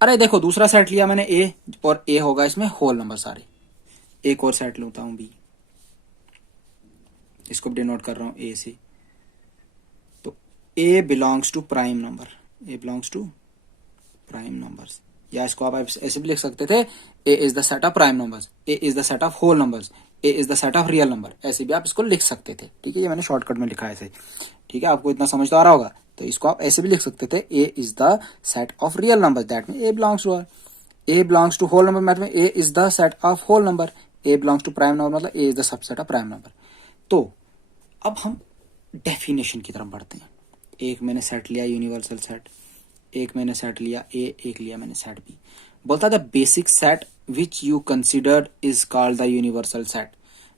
अरे देखो, दूसरा सेट लिया मैंने ए, और ए होगा इसमें होल नंबर सारे। एक और सेट लेता हूं बी, इसको डिनोट कर रहा हूं ए से। तो A belongs to prime number, A belongs to prime numbers, या इसको आप ऐसे भी लिख सकते थे, A is the set of prime numbers, A is the set of whole numbers, A is the set of real number, ऐसे भी आप इसको लिख सकते थे। ठीक है, ये मैंने शॉर्टकट में लिखा है ऐसे। ठीक है, आपको इतना समझ तो आ रहा होगा। तो इसको आप ऐसे भी लिख सकते थे, A is the set of real number, that mean A belongs to R. A belongs to whole number मतलब A is the set of whole number. A belongs to prime number मतलब A is the subset of prime number. तो अब हम definition की तरफ बढ़ते हैं। एक मैंने सेट लिया यूनिवर्सल सेट, एक मैंने सेट लिया ए, एक लिया मैंने सेट बी। बोलता the basic set which you considered is called the universal set.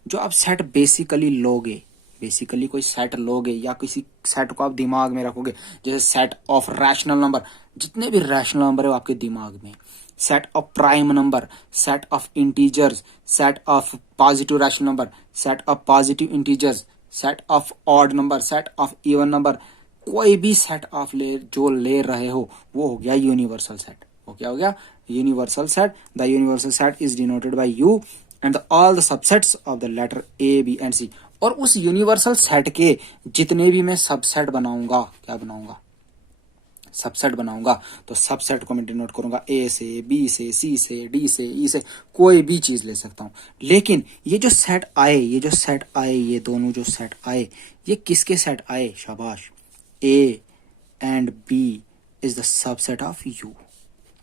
जो आप सेट बेसिकली लोगे, बेसिकली कोई सेट लोगे या किसी सेट को आप दिमाग में रखोगे, जैसे सेट ऑफ रैशनल नंबर, जितने भी रैशनल नंबर है आपके दिमाग में, set of prime number, set of integers, set of positive rational number, set of positive integers, set of odd number, set of even number, कोई भी सेट आप जो ले रहे हो वो हो गया यूनिवर्सल सेट। वो क्या हो गया? Universal set. The universal set is denoted by U and all the subsets of the letter A B and C. और उस यूनिवर्सल सेट के जितने भी मैं सबसेट बनाऊंगा, क्या बनाऊंगा? सबसेट बनाऊंगा। तो सबसेट को मैं डिनोट करूंगा ए से, बी से, सी से, डी से, ई से, कोई भी चीज ले सकता हूं। लेकिन ये जो सेट आए, ये जो सेट आए, ये दोनों जो सेट आए, ये किसके सेट आए? शाबाश, A and B is the subset of U.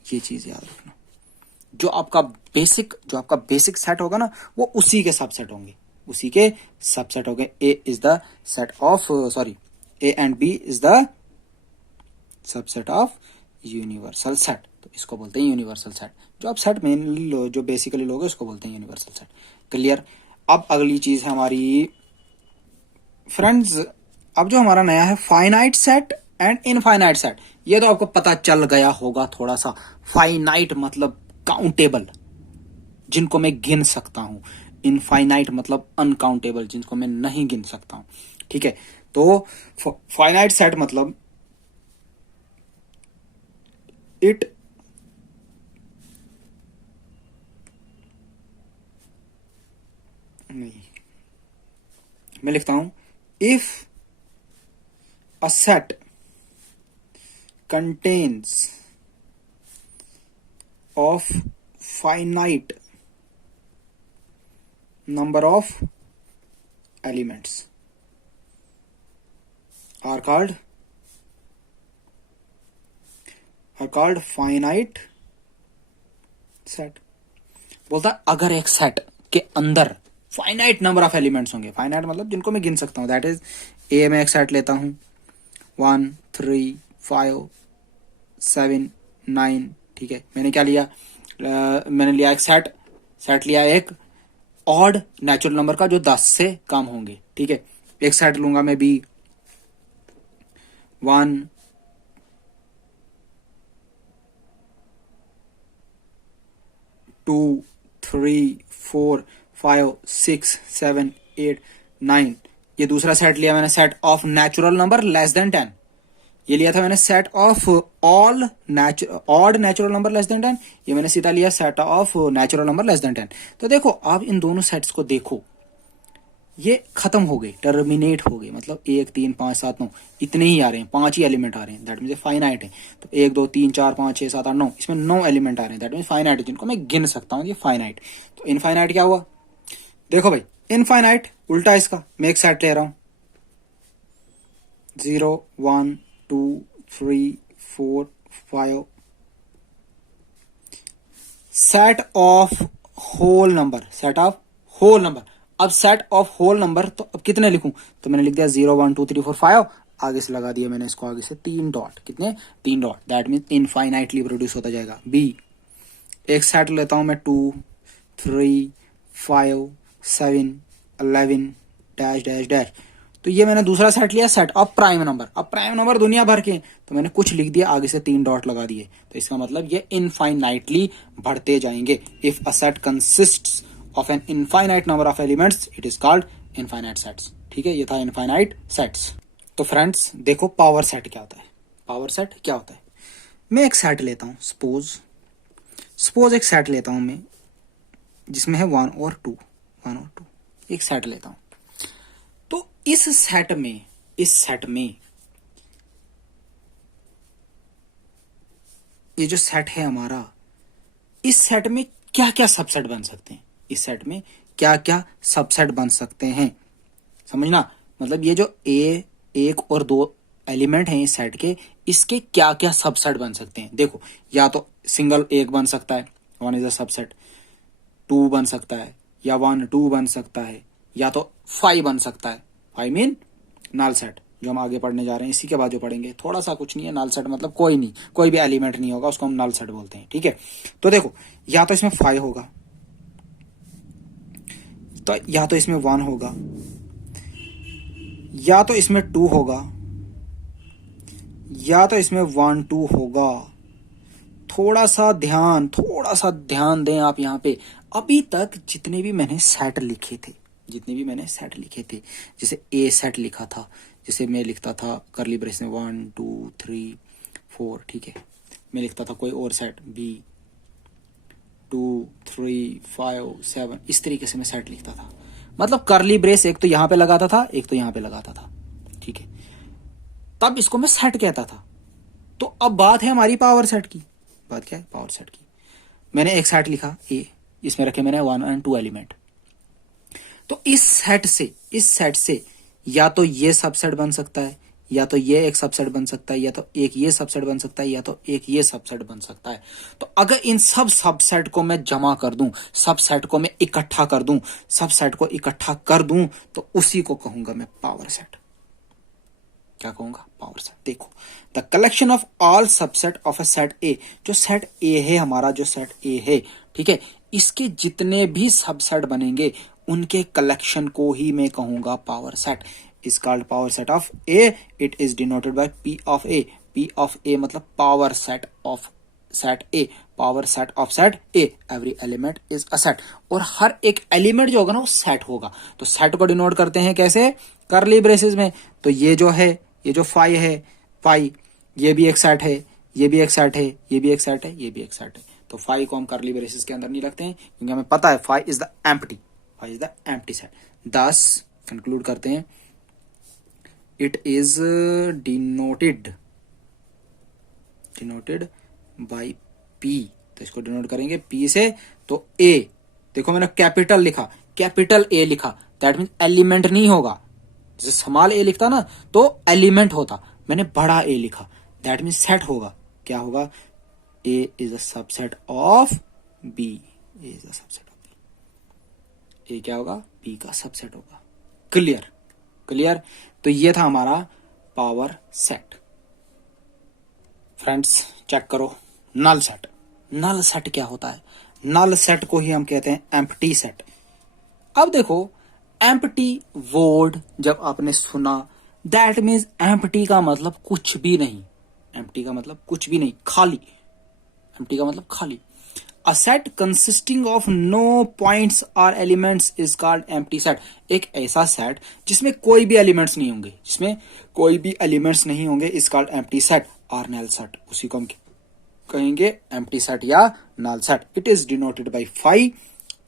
ये चीज याद रखना। जो आपका बेसिक सेट होगा ना, वो उसी के सबसेट होंगे, उसी के सबसेट हो गए। A is the set of A and B is the subset of universal set. तो इसको बोलते हैं यूनिवर्सल सेट। जो आप सेट मेनली जो बेसिकली लोगे उसको बोलते हैं यूनिवर्सल सेट। क्लियर? अब अगली चीज है हमारी फ्रेंड्स, अब जो हमारा नया है finite set and infinite set. ये तो आपको पता चल गया होगा थोड़ा सा। फाइनाइट मतलब काउंटेबल, जिनको मैं गिन सकता हूं। इनफाइनाइट मतलब अनकाउंटेबल, जिनको मैं नहीं गिन सकता हूं। ठीक है, तो फाइनाइट सेट मतलब इट नहीं, मैं लिखता हूं if a set contains of finite number of elements are called finite set। बोलता है अगर एक सेट के अंदर फाइनाइट नंबर ऑफ एलिमेंट्स होंगे, फाइनाइट मतलब जिनको मैं गिन सकता हूं, दैट इज ए में एक सेट लेता हूं 1 3 5 7 9। ठीक है, मैंने क्या लिया? मैंने लिया एक सेट लिया एक ऑड नेचुरल नंबर का जो 10 से कम होंगे। ठीक है, एक सेट लूंगा मैं बी 1 2 3 4 5 6 7 8 9। ये दूसरा सेट लिया मैंने, set of natural number less than 10। ये लिया था मैंने set of odd natural number less than 10। ये मैंने सीधा लिया set of natural number less than 10। तो देखो, आप इन दोनों सेट्स को देखो, ये खत्म हो गई, टर्मिनेट हो गई, मतलब 1 3 5 7 9 इतने ही आ रहे हैं, 5 ही एलिमेंट आ रहे हैं, दैट मीन फाइनाइट है। तो 1 2 3 4 5 6 7 8 9, इसमें 9 एलिमेंट आ रहे हैं, दैट मीन फाइनाइट है, जिनको मैं गिन सकता हूँ, ये फाइनाइट। तो इनफाइनाइट क्या हुआ, देखो भाई, इनफाइनाइट उल्टा इसका, मैं एक सेट ले रहा हूं, 0 1 2 3 4 5, set of whole number, set of whole number. अब सेट ऑफ होल नंबर, तो अब कितने लिखूं, तो मैंने लिख दिया 0 1 2 3 4 5, आगे से लगा दिया मैंने इसको, आगे से 3 डॉट, कितने 3 dot, that mean infinitely produce होता जाएगा। बी, एक सेट लेता हूं मैं 2 3 5 7 11 डैश डैश डैश, तो ये मैंने दूसरा सेट लिया, सेट ऑफ प्राइम नंबर। अब प्राइम नंबर दुनिया भर के, तो मैंने कुछ लिख दिया, आगे से 3 डॉट लगा दिए, तो इसका मतलब ये इनफाइनाइटली बढ़ते जाएंगे। If a set consists of an infinite number of elements it is called infinite sets. ठीक है, ये था इनफाइनाइट सेट्स। तो फ्रेंड्स देखो पावर सेट क्या होता है, पावर सेट क्या होता है। मैं एक सेट लेता हूं, सपोज एक सेट लेता हूं मैं, जिसमें है 1 और 2, एक सेट लेता हूं। तो इस सेट में ये जो सेट है हमारा, इस सेट में क्या क्या सबसेट बन सकते हैं, इस सेट में क्या क्या सबसेट बन सकते हैं, समझना। मतलब ये जो एक और 2 एलिमेंट हैं इस सेट के, इसके क्या क्या सबसेट बन सकते हैं। देखो, या तो सिंगल एक बन सकता है, 1 इज अ सबसेट, 2 बन सकता है, या 1 2 बन सकता है, या तो 5 बन सकता है। 5 मीन नल सेट, जो हम आगे पढ़ने जा रहे हैं, इसी के बाद जो पढ़ेंगे, थोड़ा सा कुछ नहीं है, नल सेट मतलब कोई नहीं, कोई भी एलिमेंट नहीं होगा, उसको हम नल सेट बोलते हैं। ठीक है, तो देखो, या तो इसमें 5 होगा, तो या तो इसमें 1 होगा, या तो इसमें 2 होगा, या तो इसमें 1 2 होगा। थोड़ा सा ध्यान दें आप यहाँ पे। अभी तक जितने भी मैंने सेट लिखे थे, जैसे ए सेट लिखा था, जैसे मैं लिखता था करली ब्रेस में 1 2 3 4, ठीक है, मैं लिखता था कोई और सेट बी 2 3 5 7, इस तरीके से मैं सेट लिखता था। मतलब करली ब्रेस एक तो यहाँ पे लगाता था, एक तो यहाँ पे लगाता था, ठीक है, तब इसको मैं सेट कहता था। तो अब बात है हमारी पावर सेट की। बात क्या है, पावर सेट की। मैंने एक सेट लिखा ए, इसमें रखे मैंने 1 और 2 एलिमेंट। तो इस सेट से या तो ये सबसेट बन सकता है, या तो ये एक सबसेट बन सकता है, या तो एक ये सबसेट बन सकता है, या तो एक ये सबसेट बन सकता है। तो अगर इन सब सबसेट को मैं जमा कर दूं, सबसेट को मैं इकट्ठा कर दूं, तो उसी को कहूंगा मैं पावर सेट। क्या कहूंगा, पावर सेट। देखो, the collection of all subset of a set ए, जो सेट ए है हमारा, जो सेट ए है, ठीक है, इसके जितने भी सबसेट बनेंगे उनके कलेक्शन को ही मैं कहूंगा power set. Is called power set of A, it is denoted by P of A. P of A मतलब power set of set A, power set of set A, every element is a set. और हर एक element जो होगा ना वो set होगा। तो सेट को डिनोट करते हैं कैसे, करली ब्रेसेस में। तो ये जो है, ये जो 5 है, 5, ये भी एक सेट है, ये भी एक सेट है, ये भी एक सेट है, ये भी एक सेट है। तो 5 को हम करली ब्रेसेस के अंदर नहीं रखते हैं, क्योंकि हमें पता है 5 इज द एम्प्टी सेट। दस कंक्लूड करते हैं, it is denoted by P. तो इसको डिनोट करेंगे पी से। तो ए, देखो मैंने कैपिटल लिखा, कैपिटल ए लिखा, दैट मीन एलिमेंट नहीं होगा। जैसे स्मॉल ए लिखता ना तो एलिमेंट होता, मैंने बड़ा ए लिखा, दैट मीन सेट होगा। क्या होगा, A is a subset of B, A is a subset of B. A क्या होगा, बी का सबसेट होगा। क्लियर। तो ये था हमारा पावर सेट। फ्रेंड्स चेक करो, नल सेट क्या होता है। नल सेट को ही हम कहते हैं एम्प्टी सेट। अब देखो, एम्प्टी वर्ड जब आपने सुना, दैट मीन्स एम्प्टी का मतलब कुछ भी नहीं, खाली। एम्प्टी का मतलब खाली। A set consisting of no points और elements is called empty set. एक ऐसा सेट जिसमें कोई भी एलिमेंट्स नहीं होंगे, इज कॉल्ड एम्प्टी सेट और नल सेट। उसी को हम कहेंगे एम्प्टी सेट या null set. It is denoted by 5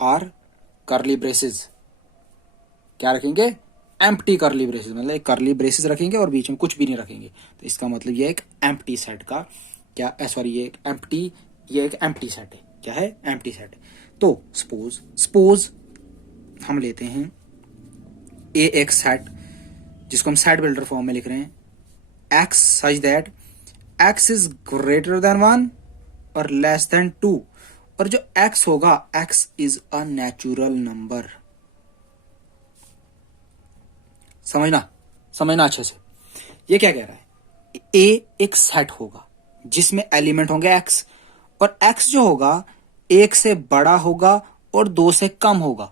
और करली ब्रेसेस। क्या रखेंगे, एम्प्टी करली ब्रेसेस, मतलब एक करली ब्रेसेस रखेंगे और बीच में कुछ भी नहीं रखेंगे। तो इसका मतलब ये एक एम्प्टी सेट का क्या, सॉरी ये एक एम्प्टी सेट है। क्या है, एम्प्टी सेट है। तो सपोज हम लेते हैं ए एक सेट जिसको हम सेट बिल्डर फॉर्म में लिख रहे हैं, X such that X is greater than 1 और लेस देन 2, और जो एक्स होगा, x is a natural number. समझना अच्छे से। ये क्या कह रहा है, ए एक सेट होगा जिसमें एलिमेंट होंगे एक्स, और एक्स जो होगा एक से बड़ा होगा और 2 से कम होगा।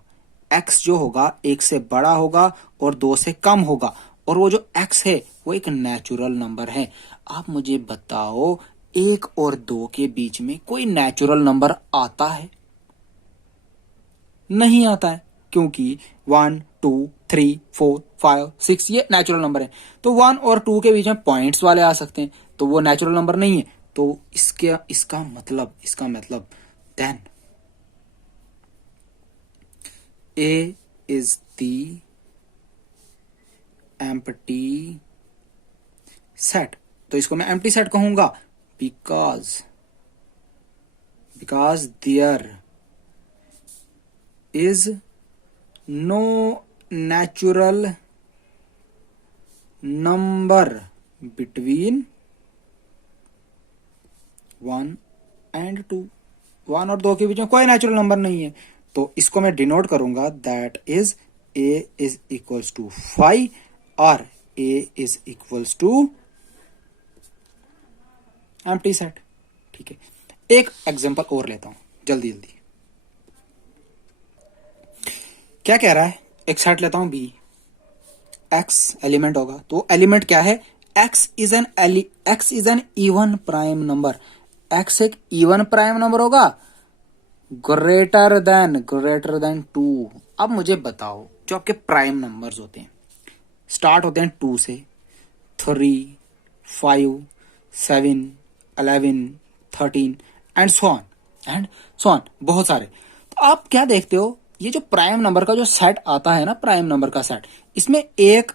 एक्स जो होगा एक से बड़ा होगा और 2 से कम होगा, और वो जो एक्स है वो एक नेचुरल नंबर है। आप मुझे बताओ, 1 और 2 के बीच में कोई नेचुरल नंबर आता है? नहीं आता है, क्योंकि 1 2 3 4 5 6 ये नेचुरल नंबर है। तो 1 और 2 के बीच में पॉइंट्स वाले आ सकते हैं, तो वो नेचुरल नंबर नहीं है। तो इसका मतलब then A is the empty set। तो इसको मैं empty set कहूंगा because there is no natural number between 1 and 2। 1 और 2 के बीच में कोई नेचुरल नंबर नहीं है। तो इसको मैं डिनोट करूंगा that is a is equals to 5 और a is equals to empty set. ठीक है, एक एग्जांपल और लेता हूं जल्दी। क्या कह रहा है, एक सेट लेता हूं b, x एलिमेंट होगा। तो एलिमेंट क्या है, x is an even prime number. x एक इवन प्राइम नंबर होगा ग्रेटर देन 2। अब मुझे बताओ, जो आपके प्राइम नंबर्स होते हैं स्टार्ट होते हैं 2 से, 3 5 7 11 13 एंड सो ऑन बहुत सारे। तो आप क्या देखते हो, ये जो प्राइम नंबर का जो सेट आता है ना, प्राइम नंबर का सेट, इसमें एक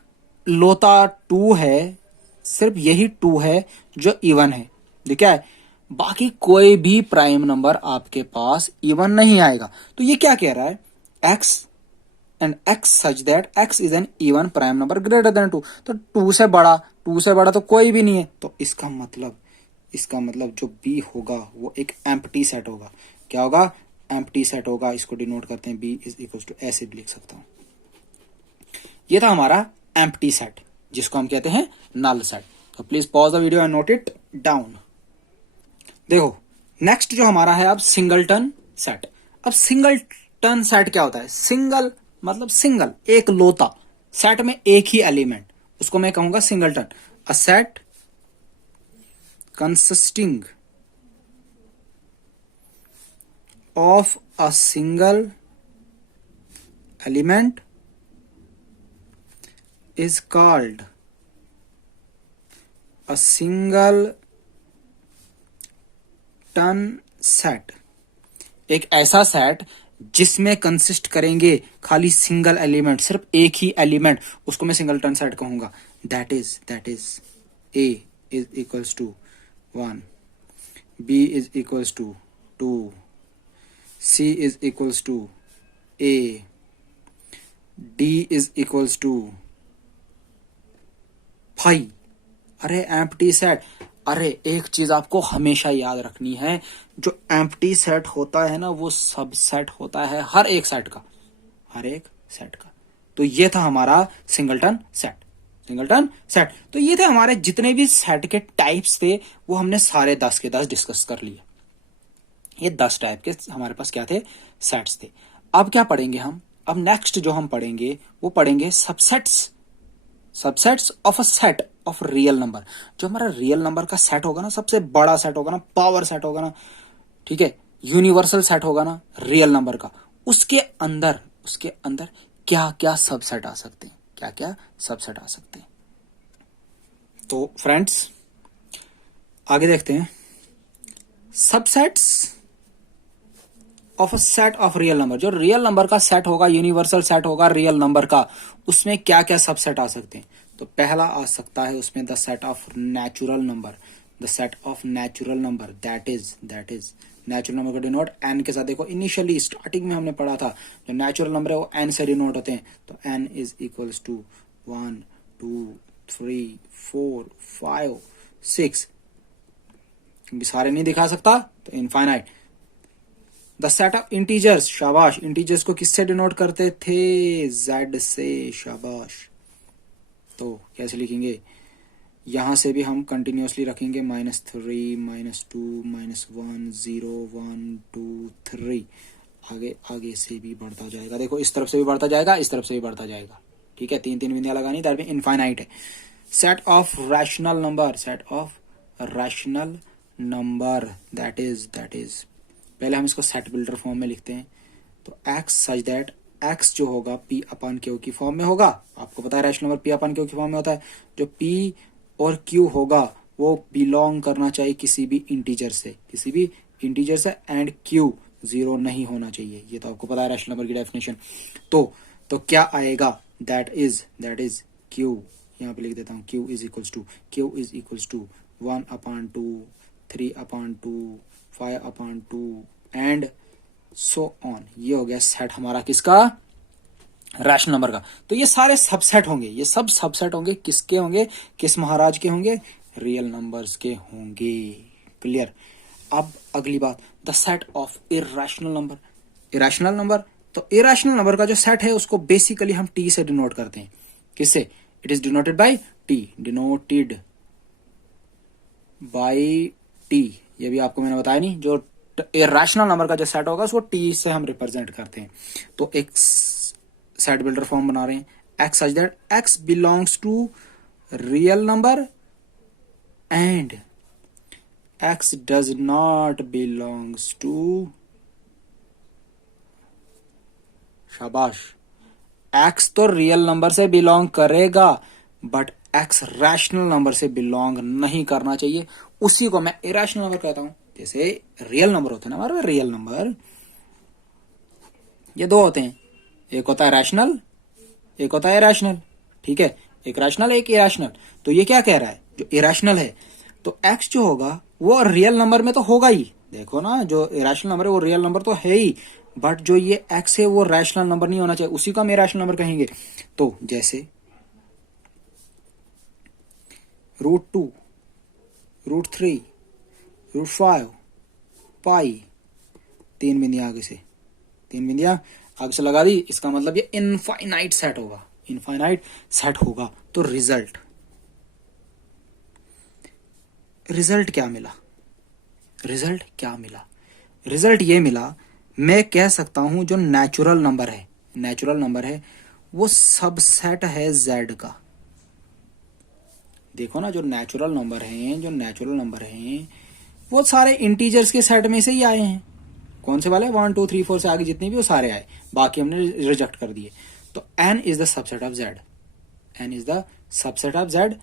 लोता 2 है, सिर्फ यही 2 है जो इवन है। देखा है, बाकी कोई भी प्राइम नंबर आपके पास इवन नहीं आएगा। तो ये क्या कह रहा है, x such that x is an even prime number greater than 2। तो 2 से बड़ा तो कोई भी नहीं है। तो इसका मतलब जो b होगा वो एक एम्प्टी सेट होगा। क्या होगा, एम्प्टी सेट होगा। इसको डिनोट करते हैं b इज इक्वल टू, ऐसे भी लिख सकता हूं। ये था हमारा एम्प्टी सेट, जिसको हम कहते हैं नल सेट। तो please pause the video and note it down. देखो, नेक्स्ट जो हमारा है अब सिंगलटन सेट। अब सिंगलटन सेट क्या होता है, सिंगल मतलब सिंगल, एक लोता, सेट में एक ही एलिमेंट, उसको मैं कहूंगा singleton. A set consisting of a single element is called a singleton set. एक ऐसा सेट जिसमें कंसिस्ट करेंगे खाली सिंगल एलिमेंट, सिर्फ एक ही एलिमेंट, उसको मैं सिंगलटन सेट कहूंगा। That is a is equals to 1, b is equals to 2, c is equals to a, d is equals to 5। अरे एम्प्टी सेट, अरे एक चीज आपको हमेशा याद रखनी है, जो एम्प्टी सेट होता है ना, वो सबसेट होता है हर एक सेट का। तो ये था हमारा सिंगलटन सेट। तो ये थे हमारे जितने भी सेट के टाइप्स थे, वो हमने सारे 10 के 10 डिस्कस कर लिए। ये 10 टाइप के हमारे पास क्या थे, सेट्स थे। अब क्या पढ़ेंगे हम, अब नेक्स्ट जो हम पढ़ेंगे वो पढ़ेंगे subsets of a set of real number. जो हमारा रियल नंबर का सेट होगा ना, सबसे बड़ा सेट होगा ना, पावर सेट होगा ना, ठीक है, यूनिवर्सल सेट होगा ना रियल नंबर का, उसके अंदर क्या क्या सबसेट आ सकते हैं, तो फ्रेंड्स आगे देखते हैं। Subsets of a set of real number, जो रियल नंबर का सेट होगा, यूनिवर्सल सेट होगा रियल नंबर का, उसमें क्या क्या सबसेट आ सकते हैं? तो पहला आ सकता है उसमें the set of natural number, the set of natural number, that is natural number का डिनोट एन के साथ। देखो इनिशियली स्टार्टिंग में हमने पढ़ा था जो नेचुरल नंबर है वो एन से डिनोट होते हैं, तो एन इज इक्वल्स टू 1 2 3 4 5 6, क्योंकि सारे नहीं दिखा सकता तो infinite. The set of integers, शाबाश, इंटीजर्स को किससे डिनोट करते थे? जेड से, शाबाश। तो कैसे लिखेंगे? यहां से भी हम कंटिन्यूसली रखेंगे -3 -2 -1 0 1 2 3, आगे आगे से भी बढ़ता जाएगा। देखो इस तरफ से भी बढ़ता जाएगा, इस तरफ से भी बढ़ता जाएगा, ठीक है। तीन तीन बिंदियां लगानी, दैट मीन इनफाइनाइट है। Set of rational number, set of rational number, that is पहले हम इसको सेट बिल्डर फॉर्म में लिखते हैं। तो एक्स सच दैट एक्स जो होगा पी अपन क्यू की फॉर्म में होगा। आपको पता है rational number P upon Q की फॉर्म में होता है। जो पी और क्यू होगा वो बिलोंग करना चाहिए किसी भी इंटीजर से, एंड क्यू जीरो नहीं होना चाहिए। ये तो आपको पता है रैशनल नंबर की डेफिनेशन। तो क्या आएगा? दैट इज क्यू, यहाँ पे लिख देता हूँ, Q is equals to 1/2 3/2 5/2 and so on. ये हो गया सेट हमारा किसका? रैशनल नंबर का। तो ये सारे सबसेट होंगे, ये सब सबसेट होंगे, किसके होंगे? किस महाराज के होंगे? रियल नंबर्स के होंगे। क्लियर? अब अगली बात, the set of irrational number. Irrational number, तो इरैशनल नंबर का जो सेट है उसको बेसिकली हम टी से डिनोट करते हैं। किससे? It is denoted bye T, denoted by T. ये भी आपको मैंने बताया नहीं, जो इरैशनल नंबर का जो सेट होगा उसको टी से हम रिप्रेजेंट करते हैं। तो एक सेट बिल्डर फॉर्म बना रहे हैं, X such that X belongs to real number and X does not belongs to, शाबाश, एक्स तो रियल नंबर से बिलोंग करेगा बट एक्स रैशनल नंबर से बिलोंग नहीं करना चाहिए। उसी को मैं इरैशनल नंबर कहता हूं। जैसे रियल नंबर होते हैं ना हमारे, रियल नंबर ये दो होते हैं, एक होता है रैशनल, एक होता है इरैशनल, ठीक है। एक रैशनल एक इरैशनल। तो ये क्या कह रहा है? जो इरैशनल है तो एक्स जो होगा वो रियल नंबर में तो होगा ही। देखो ना, जो इरैशनल नंबर है वो रियल नंबर तो है ही, बट जो ये एक्स है वो रैशनल नंबर नहीं होना चाहिए, उसी को हम इरैशनल नंबर कहेंगे। तो जैसे √2 √3 √5 पाई, तीन बिंदियां आगे से लगा दी, इसका मतलब ये इनफाइनाइट सेट होगा। तो रिजल्ट क्या मिला? रिजल्ट ये मिला, मैं कह सकता हूं जो नेचुरल नंबर है वो सबसेट है जेड का। देखो ना, जो नेचुरल नंबर हैं वो सारे इंटीजर्स के सेट में से ही आए हैं। कौन से वाले? 1 2 3 4 से आगे जितने भी वो सारे आए, बाकी हमने रिजेक्ट कर दिए। तो n is the subset of z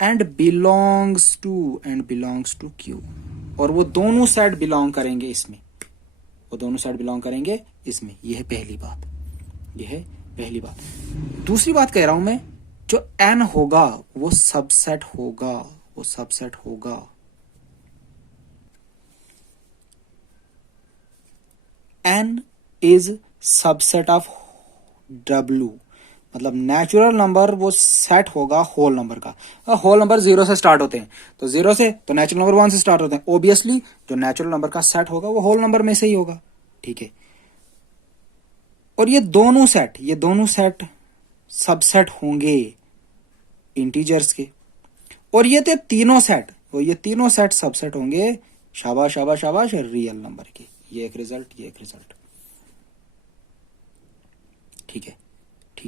and belongs to q। और वो दोनों सेट बिलोंग करेंगे इसमें, यह है पहली बात। दूसरी बात कह रहा हूं मैं, जो n होगा वो सबसेट होगा। n is subset of w, मतलब नेचुरल नंबर वो सेट होगा होल नंबर का। होल नंबर 0 से स्टार्ट होते हैं, तो 0 से तो नेचुरल नंबर 1 से स्टार्ट होते हैं। ऑब्वियसली जो नेचुरल नंबर का सेट होगा वो होल नंबर में से ही होगा, ठीक है। और ये दोनों सेट सबसेट होंगे इंटीजर्स के, और ये तीनों सेट सबसेट होंगे, शाबाश रियल नंबर के। ये एक रिजल्ट, ठीक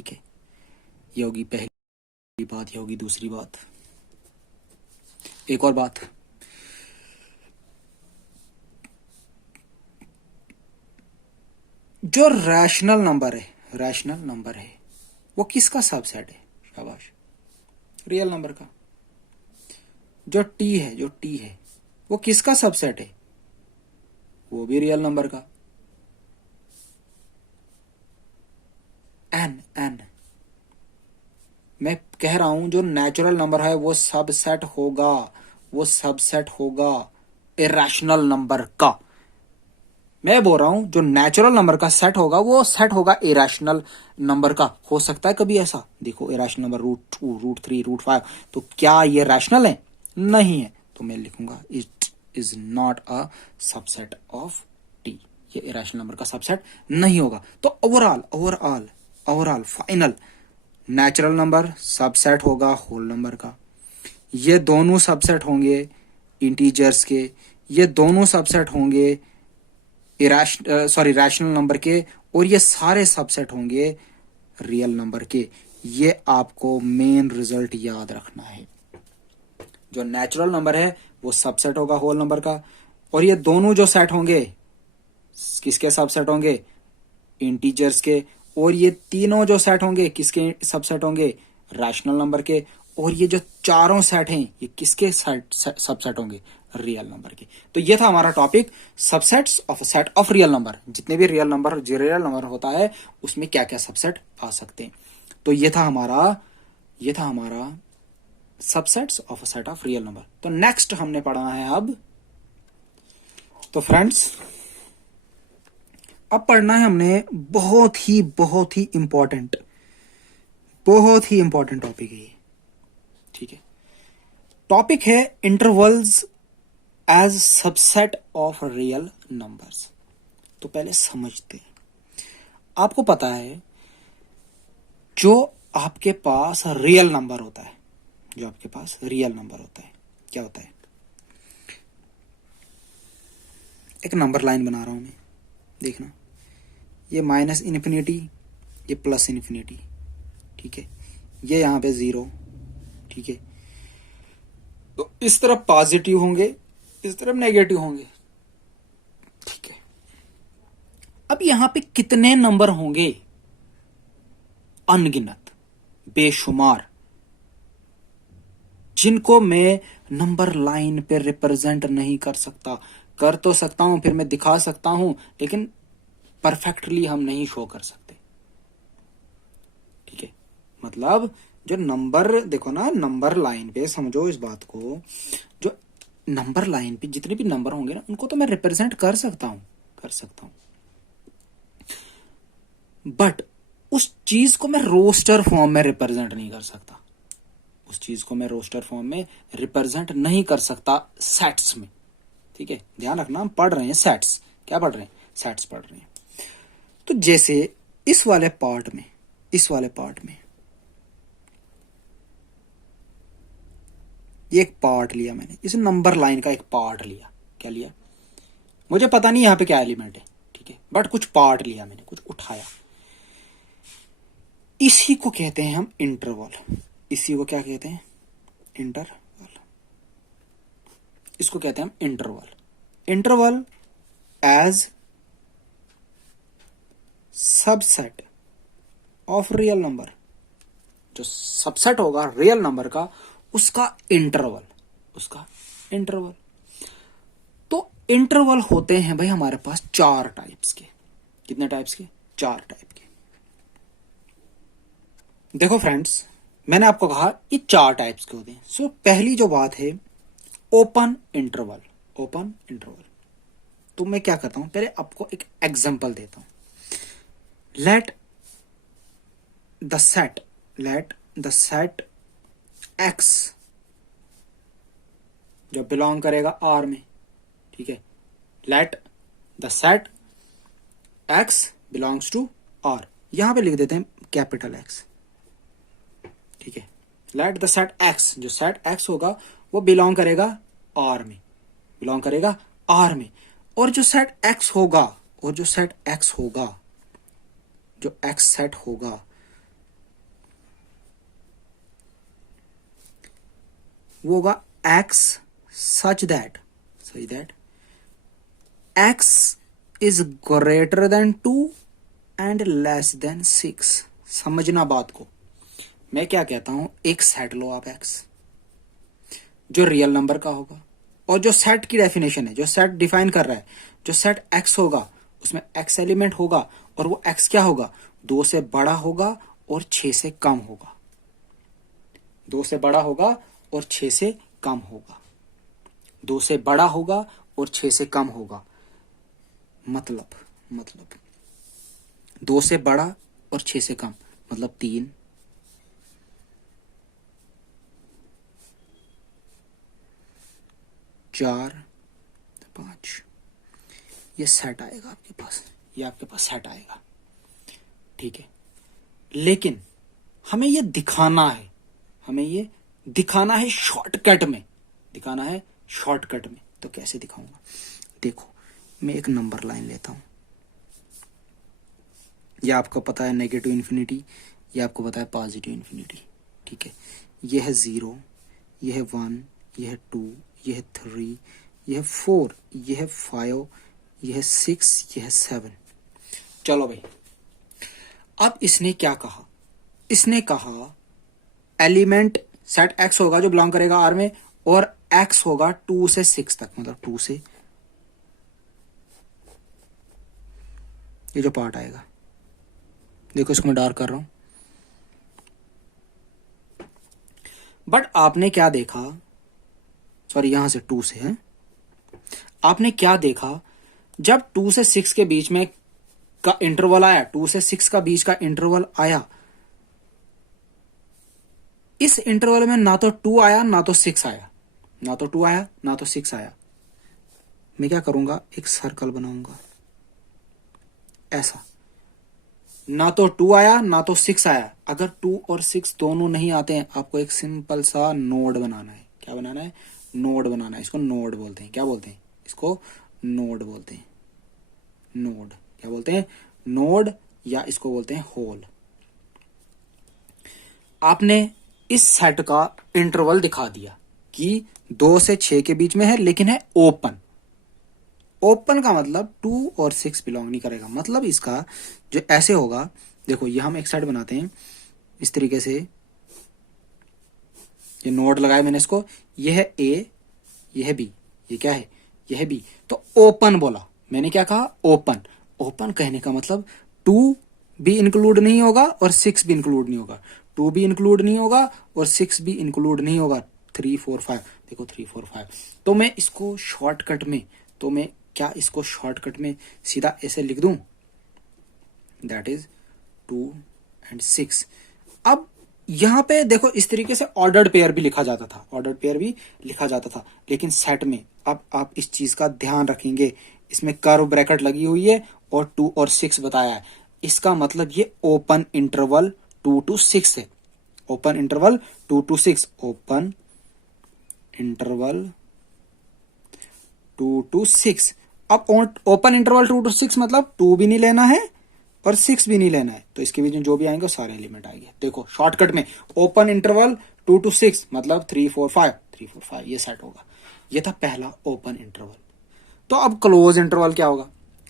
है। ये होगी पहली बात, ये होगी दूसरी बात। एक और बात, जो रैशनल नंबर है वो किसका सबसेट है? शाबाश, रियल नंबर का। जो टी है वो किसका सबसेट है? वो भी रियल नंबर का। एन एन मैं कह रहा हूं जो नेचुरल नंबर है वो सबसेट होगा, वो सबसेट होगा इरेशनल नंबर का। मैं बोल रहा हूं जो नेचुरल नंबर का सेट होगा वो सेट होगा इरेशनल नंबर का। हो सकता है कभी ऐसा, देखो इरेशनल नंबर √2 √3 √5, तो क्या ये रैशनल है? नहीं है, तो मैं लिखूंगा it is not a subset of T, ये इरेशनल नंबर का सबसेट नहीं होगा। तो overall overall overall final natural number subset होगा होल नंबर का, ये दोनों सबसेट होंगे इंटीजर्स के, ये दोनों सबसेट होंगे रैशनल नंबर के, और ये सारे सबसेट होंगे रियल नंबर के। ये आपको मेन रिजल्ट याद रखना है। जो नेचुरल नंबर है वो सबसेट होगा होल नंबर का, और ये दोनों जो सेट होंगे किसके सबसेट होंगे? इंटीजर्स के, और ये तीनों जो सेट होंगे किसके सबसेट होंगे? रैशनल नंबर के, और ये जो चारों सेट हैं ये किसके सबसेट होंगे? रियल नंबर के। तो ये था हमारा topic, subsets of set of real number. जितने भी रियल नंबर होता है उसमें क्या क्या सबसेट आ सकते हैं। तो ये था हमारा subsets of set of real number. तो नेक्स्ट हमने पढ़ना है अब, तो फ्रेंड्स अब पढ़ना है हमने बहुत ही इंपॉर्टेंट टॉपिक है ये, ठीक है। टॉपिक है intervals as subset of real numbers. तो पहले समझते हैं। आपको पता है जो आपके पास रियल नंबर होता है, क्या होता है? एक नंबर लाइन बना रहा हूं मैं, देखना, ये माइनस इन्फिनिटी, ये प्लस इन्फिनिटी, ठीक है, ये यहां पे 0, ठीक है। तो इस तरफ पॉजिटिव होंगे, इस तरफ नेगेटिव होंगे, ठीक है। अब यहां पे कितने नंबर होंगे? अनगिनत, बेशुमार, जिनको मैं नंबर लाइन पे रिप्रेजेंट नहीं कर सकता। कर तो सकता हूं, फिर मैं दिखा सकता हूं, लेकिन परफेक्टली हम नहीं शो कर सकते, ठीक है। मतलब जो नंबर, देखो ना, नंबर लाइन पे समझो इस बात को, जो नंबर लाइन पे जितने भी नंबर होंगे ना उनको तो मैं रिप्रेजेंट कर सकता हूं, बट उस चीज को मैं रोस्टर फॉर्म में रिप्रेजेंट नहीं कर सकता, सेट्स में, ठीक है। ध्यान रखना, हम पढ़ रहे हैं सेट्स, क्या पढ़ रहे हैं? सेट्स पढ़ रहे हैं। तो जैसे इस वाले पार्ट में ये एक पार्ट लिया मैंने, इस नंबर लाइन का एक पार्ट लिया, क्या लिया मुझे पता नहीं यहां पे क्या एलिमेंट है, ठीक है, बट कुछ पार्ट लिया मैंने, कुछ उठाया, इसी को कहते हैं हम इंटरवल। इसी को क्या कहते हैं? इंटरवल। इसको कहते हैं हम interval as subset of real number. जो सबसेट होगा रियल नंबर का, उसका इंटरवल। तो इंटरवल होते हैं भाई हमारे पास 4 टाइप्स के। कितने टाइप्स के? 4 टाइप के। देखो फ्रेंड्स, मैंने आपको कहा ये 4 टाइप्स के होते हैं। सो पहली जो बात है, ओपन इंटरवल। तो मैं क्या करता हूं, पहले आपको एक एग्जांपल देता हूं। लेट द सेट एक्स जो बिलोंग करेगा आर में, ठीक है, let the set X belongs to R. यहां पे लिख देते हैं कैपिटल एक्स, ठीक है। लेट द सेट एक्स, जो सेट एक्स होगा वो बिलोंग करेगा आर में, और जो सेट एक्स होगा, जो एक्स सेट होगा, वो होगा x such that X is greater than 2 and less than 6। समझना बात को, मैं क्या कहता हूं, एक सेट लो आप एक्स, जो रियल नंबर का होगा, और जो सेट की डेफिनेशन है, जो सेट डिफाइन कर रहा है, जो सेट एक्स होगा उसमें एक्स एलिमेंट होगा, और वो एक्स क्या होगा? 2 से बड़ा होगा और 6 से कम होगा। 2 से बड़ा होगा और 6 से कम होगा। 2 से बड़ा होगा और 6 से कम होगा। मतलब 2 से बड़ा और 6 से कम मतलब 3, 4, 5। ये सेट आएगा आपके पास, ये आपके पास सेट आएगा। ठीक है, लेकिन हमें ये दिखाना है, हमें ये दिखाना है शॉर्टकट में, दिखाना है शॉर्टकट में। तो कैसे दिखाऊंगा? देखो, मैं एक नंबर लाइन लेता हूं। ये आपको पता है नेगेटिव इन्फिनिटी, ये आपको पता है पॉजिटिव इन्फिनिटी। ठीक है, ये है 0, ये है 1, ये है 2, ये है 3, ये है 4, ये है 5, ये है 6, ये है 7। चलो भाई, अब इसने क्या कहा? इसने कहा एलिमेंट सेट x होगा जो बिलोंग करेगा R में, और x होगा 2 से 6 तक, मतलब 2 से ये जो पार्ट आएगा, देखो इसको मैं डार्क कर रहा हूं। बट आपने क्या देखा, सॉरी यहां से 2 से है, आपने क्या देखा? जब 2 से 6 के बीच में का इंटरवल आया, 2 से 6 का बीच का इंटरवल आया, इस इंटरवल में ना तो 2 आया ना तो 6 आया, ना तो 2 आया ना तो 6 आया। मैं क्या करूंगा? एक सर्कल बनाऊंगा ऐसा, ना तो 2 आया ना तो 6 आया। अगर 2 और 6 दोनों नहीं आते हैं, आपको एक सिंपल सा नोड बनाना है। क्या बनाना है? नोड बनाना है। इसको नोड बोलते हैं। क्या बोलते हैं? इसको नोड बोलते हैं। नोड क्या बोलते हैं? नोड, या इसको बोलते हैं होल। आपने इस सेट का इंटरवल दिखा दिया कि 2 से 6 के बीच में है, लेकिन है ओपन। ओपन का मतलब 2 और 6 बिलोंग नहीं करेगा। मतलब इसका जो ऐसे होगा, देखो ये हम एक साइड बनाते हैं इस तरीके से, ये नोड लगाया मैंने इसको, ये है A, ये है B, ये क्या है? ये है B। तो ओपन बोला मैंने, क्या कहा? ओपन। ओपन कहने का मतलब 2 भी इंक्लूड नहीं होगा और 6 भी इंक्लूड नहीं होगा, 2 भी इंक्लूड नहीं होगा और 6 भी इंक्लूड नहीं होगा। 3, 4, 5, देखो 3, 4, 5। तो मैं इसको शॉर्टकट में, तो मैं क्या इसको शॉर्टकट में सीधा ऐसे लिख दूं, दैट इज 2 and 6। अब यहां पे देखो इस तरीके से ऑर्डर्ड पेयर भी लिखा जाता था, ऑर्डर्ड पेयर भी लिखा जाता था, लेकिन सेट में अब आप इस चीज का ध्यान रखेंगे, इसमें कर्व ब्रैकेट लगी हुई है और 2 और 6 बताया है। इसका मतलब ये ओपन इंटरवल 2 to 6 है। Open interval 2 to 6, open interval 2 to 6। अब ओपन इंटरवल 2 to 6 मतलब 2 भी नहीं लेना है और 6 भी नहीं लेना है, तो इसके बीच में जो भी आएंगे सारे एलिमेंट आएंगे। देखो शॉर्टकट में ओपन इंटरवल 2 to 6 मतलब 3, 4, 5, 3, 4, 5 ये सेट होगा। ये था पहला ओपन इंटरवल। तो अब क्लोज इंटरवल क्या होगा?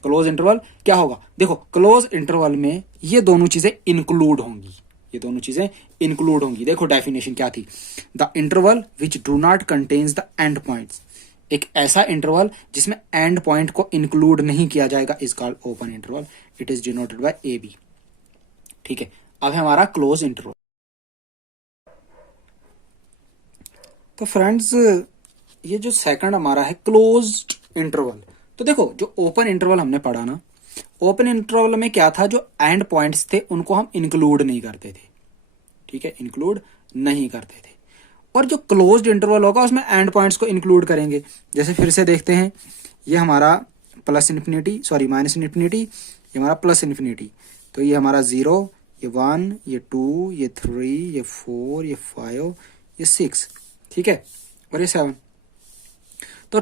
क्लोज इंटरवल क्या होगा? देखो क्लोज इंटरवल में ये दोनों चीजें इंक्लूड होंगी, ये दोनों चीजें इंक्लूड होंगी। देखो डेफिनेशन क्या थी? The interval which do not contains the end points. एक ऐसा इंटरवल जिसमें एंड पॉइंट को इंक्लूड नहीं किया जाएगा is called open interval. It is denoted by A B. ठीक है, अब है हमारा क्लोज इंटरवल। तो फ्रेंड्स, ये जो सेकंड हमारा है क्लोज्ड इंटरवल। तो देखो जो ओपन इंटरवल हमने पढ़ा ना, ओपन इंटरवल में क्या था? जो एंड पॉइंट्स थे उनको हम इंक्लूड नहीं करते थे। ठीक है, इंक्लूड नहीं करते थे। और जो क्लोज्ड इंटरवल होगा उसमें एंड पॉइंट्स को इंक्लूड करेंगे। जैसे फिर से देखते हैं, ये हमारा plus infinity, sorry minus infinity, ये हमारा प्लस इन्फिनिटी। तो ये हमारा 0, ये 1, ये 2, ये 3, ये 4, ये 5, ये 6। ठीक है, और ये 7। तो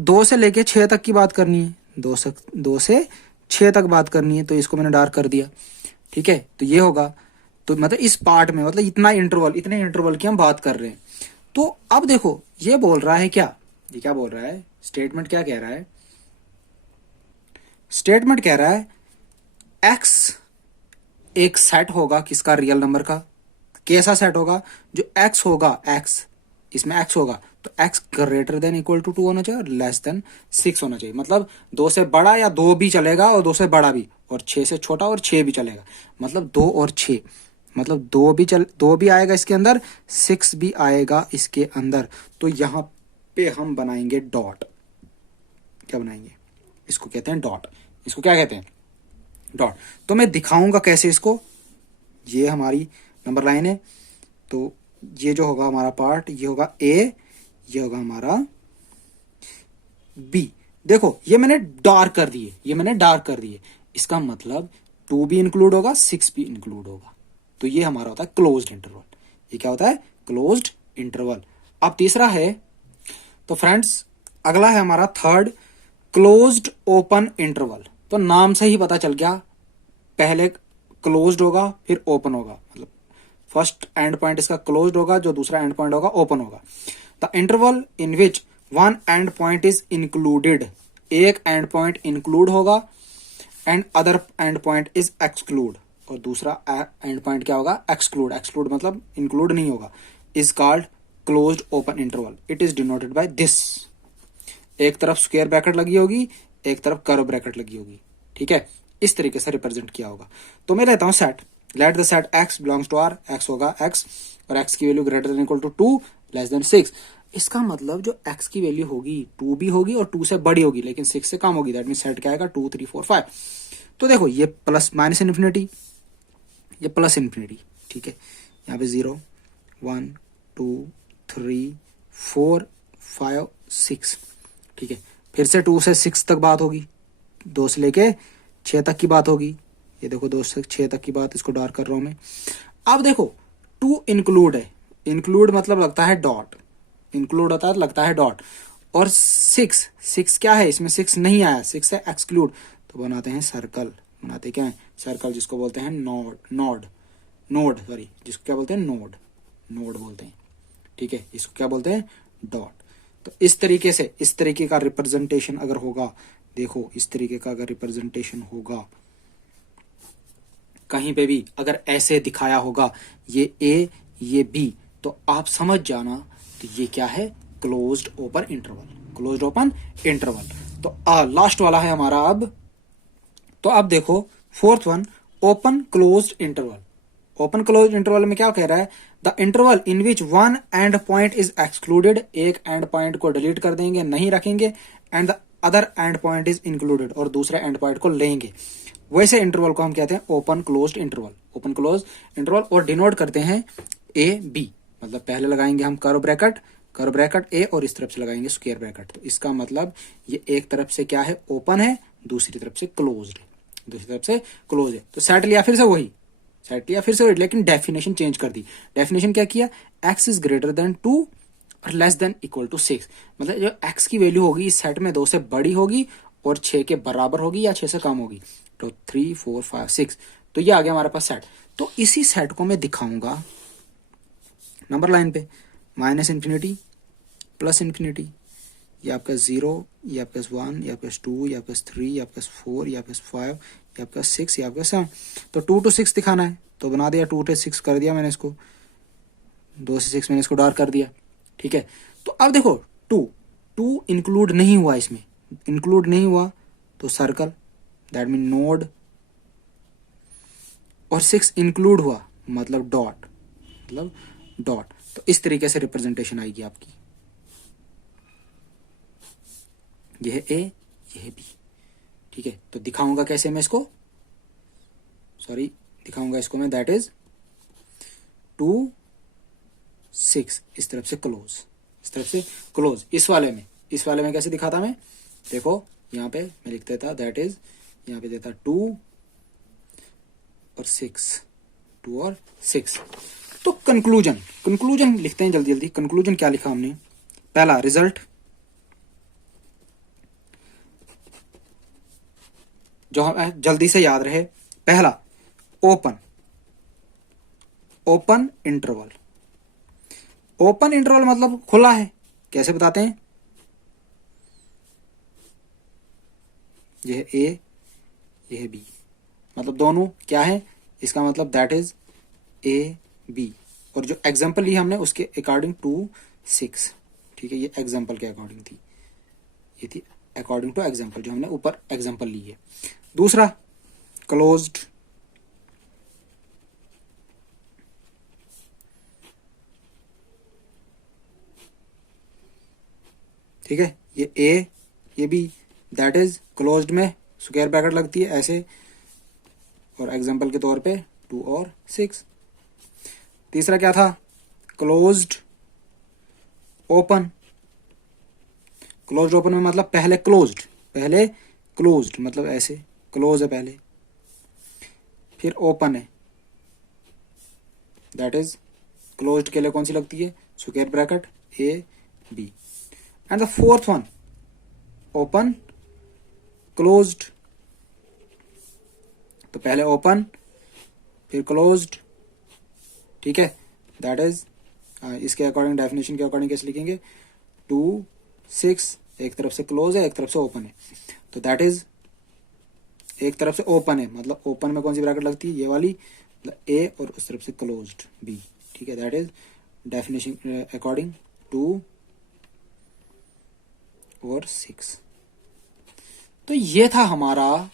2 से लेके 6 तक की बात करनी है, 2 से 6 तक बात करनी है, तो इसको मैंने डार्क कर दिया। ठीक है, तो ये होगा, तो मतलब इस पार्ट में मतलब इतना इंटरवल, इतने इंटरवल की हम बात कर रहे हैं। तो अब देखो ये बोल रहा है क्या? ये क्या बोल रहा है? स्टेटमेंट क्या कह रहा है? स्टेटमेंट कह रहा है एक्स एक सेट होगा किसका? रियल नंबर का। कैसा सेट होगा? जो एक्स होगा, एक्स इसमें एक्स होगा तो x greater than equal to 2 होना चाहिए और लेस देन 6 होना चाहिए। मतलब 2 से बड़ा या 2 भी चलेगा और 2 से बड़ा भी, और 6 से छोटा और 6 भी चलेगा। मतलब 2 और 6, मतलब 2 भी आएगा इसके अंदर, 6 भी आएगा इसके अंदर। तो यहाँ पे हम बनाएंगे डॉट। क्या बनाएंगे? इसको कहते हैं डॉट। इसको क्या कहते हैं? डॉट। तो मैं दिखाऊंगा कैसे इसको। ये हमारी नंबर लाइन है, तो ये जो होगा हमारा पार्ट, ये होगा ए, ये होगा हमारा बी। देखो ये मैंने डार्क कर दिए, ये मैंने डार्क कर दिए। इसका मतलब 2 भी इंक्लूड होगा, 6 भी इंक्लूड होगा। तो ये हमारा होता है क्लोज्ड इंटरवल। ये क्या होता है? Closed interval. अब तीसरा है, तो फ्रेंड्स अगला है हमारा थर्ड, क्लोज्ड ओपन इंटरवल। तो नाम से ही पता चल गया, पहले क्लोज्ड होगा फिर ओपन होगा। मतलब फर्स्ट एंड पॉइंट इसका क्लोज्ड होगा, जो दूसरा एंड पॉइंट होगा ओपन होगा। The interval in which one and point is included, एक एंड पॉइंट इंक्लूड होगा and other and point is exclude, और दूसरा एंड पॉइंट क्या होगा? एक्सक्लूड। एक्सक्लूड मतलब इंक्लूड नहीं होगा। Is called closed open interval. It is denoted by this. एक तरफ स्क्वायर ब्रैकेट लगी होगी, एक तरफ कर्व ब्रैकेट लगी होगी। ठीक है, इस तरीके से रिप्रेजेंट किया होगा। तो मैं लेता हूं set. Let the set x belongs to r। x होगा x और x की value greater than equal to 2 less than 6। इसका मतलब जो x की वैल्यू होगी 2 भी होगी और 2 से बड़ी होगी, लेकिन 6 से कम होगी। दैट मीन सेट क्या आएगा? 2 3 4 5। तो देखो ये प्लस माइनस इन्फिनिटी, ये प्लस इन्फिनिटी। ठीक है, यहाँ पे 0 1 2 3 4 5 6। ठीक है, फिर से 2 से 6 तक बात होगी, 2 से लेके 6 तक की बात होगी। ये देखो 2 से 6 तक की बात, इसको डार्क कर रहा हूं मैं। अब देखो 2 इंक्लूड है। इंक्लूड मतलब लगता है डॉट, इंक्लूड होता है लगता है डॉट। और 6 क्या है? इसमें 6 नहीं आया, 6 है एक्सक्लूड। तो बनाते हैं सर्कल। बनाते क्या है? सर्कल, जिसको बोलते हैं नोड सॉरी, जिसको क्या बोलते हैं? नोड बोलते हैं। ठीक है, इसको क्या बोलते हैं? डॉट। तो इस तरीके से, इस तरीके का रिप्रेजेंटेशन अगर होगा, देखो इस तरीके का अगर रिप्रेजेंटेशन होगा कहीं पे भी, अगर ऐसे दिखाया होगा ये ए ये बी, तो आप समझ जाना तो ये क्या है? Closed open interval. Closed open interval. तो लास्ट वाला है हमारा अब। तो अब देखो fourth one, open closed interval. Open closed interval में क्या कह रहा है? The interval in which one and point is excluded, एक एंड पॉइंट को डिलीट कर देंगे, नहीं रखेंगे, and the other and point is included, और दूसरे एंड पॉइंट को लेंगे। वैसे इंटरवल को हम कहते हैं open closed interval. Open closed interval, और डिनोट करते हैं ए बी। मतलब पहले लगाएंगे हम कर्व ब्रैकेट ए, और इस तरफ से लगाएंगे स्क्वायर ब्रैकेट। तो इसका मतलब ये एक तरफ से क्या है? ओपन है, दूसरी तरफ से क्लोज्ड है, दूसरी तरफ से क्लोज है। तो सेट लिया फिर से वही, लेकिन डेफिनेशन चेंज कर दी। डेफिनेशन क्या किया? x इज ग्रेटर देन 2 और लेस देन इक्वल टू 6। मतलब जो x की वैल्यू होगी इस सेट में 2 से बड़ी होगी और 6 के बराबर होगी या 6 से कम होगी। तो 3 4 5 6, तो ये आ गया हमारे पास सेट। तो इसी सेट को मैं दिखाऊंगा नंबर लाइन पे, माइनस इन्फिनिटी प्लस इन्फिनिटी, ये आपका 0, ये आपका 1, ये आपका 2, ये आपका 3, ये आपका 4, ये आपका 5, ये आपका 6, ये आपका 7। तो 2 to 6 दिखाना है, तो बना दिया, 2 to 6 कर दिया मैंने इसको, 2 से 6 मैंने इसको डार्क कर दिया। ठीक है, तो अब देखो 2 इंक्लूड नहीं हुआ, इसमें इंक्लूड नहीं हुआ तो सर्कल, दैट मीन नोड, और 6 इंक्लूड हुआ मतलब डॉट, तो इस तरीके से रिप्रेजेंटेशन आएगी आपकी। यह है ए, यह है बी। ठीक है, तो दिखाऊंगा कैसे मैं इसको, दिखाऊंगा इसको मैं, दैट इज 2 6 इस तरफ से क्लोज, इस तरफ से क्लोज। इस वाले में कैसे दिखाता मैं? देखो यहाँ पे मैं लिख देता, दैट इज यहाँ पे देता 2 और 6। तो कंक्लूजन लिखते हैं जल्दी। कंक्लूजन क्या लिखा हमने? पहला रिजल्ट, जो हम जल्दी से याद रहे, पहला ओपन इंटरवल। ओपन इंटरवल मतलब खुला है। कैसे बताते हैं? यह ए, यह बी, मतलब दोनों क्या है? इसका मतलब दैट इज ए बी, और जो एग्जांपल ली हमने उसके अकॉर्डिंग 2 6। ठीक है, ये एग्जाम्पल के अकॉर्डिंग थी, ये थी अकॉर्डिंग टू एग्जाम्पल, जो हमने ऊपर एग्जाम्पल ली है। दूसरा क्लोज्ड, ठीक है, ये ए, ये बी, दैट इज क्लोज्ड में स्क्वायर ब्रैकेट लगती है ऐसे, और एग्जाम्पल के तौर पे 2 और 6। तीसरा क्या था, क्लोज्ड ओपन। क्लोज्ड ओपन में मतलब पहले क्लोज्ड मतलब ऐसे क्लोज है पहले, फिर ओपन है, दैट इज क्लोज्ड के लिए कौन सी लगती है, square bracket A B. And the fourth one open closed, तो पहले ओपन फिर क्लोज्ड, ठीक है, दैट इज इसके अकॉर्डिंग, डेफिनेशन के अकॉर्डिंग कैसे लिखेंगे, 2 6, एक तरफ से क्लोज है एक तरफ से ओपन है, तो दैट इज एक तरफ से ओपन है, मतलब ओपन में कौन सी ब्रैकेट लगती है, ये वाली, मतलब ए, और उस तरफ से क्लोज्ड बी, ठीक है, दैट इज डेफिनेशन अकॉर्डिंग 2 और 6। तो ये था हमारा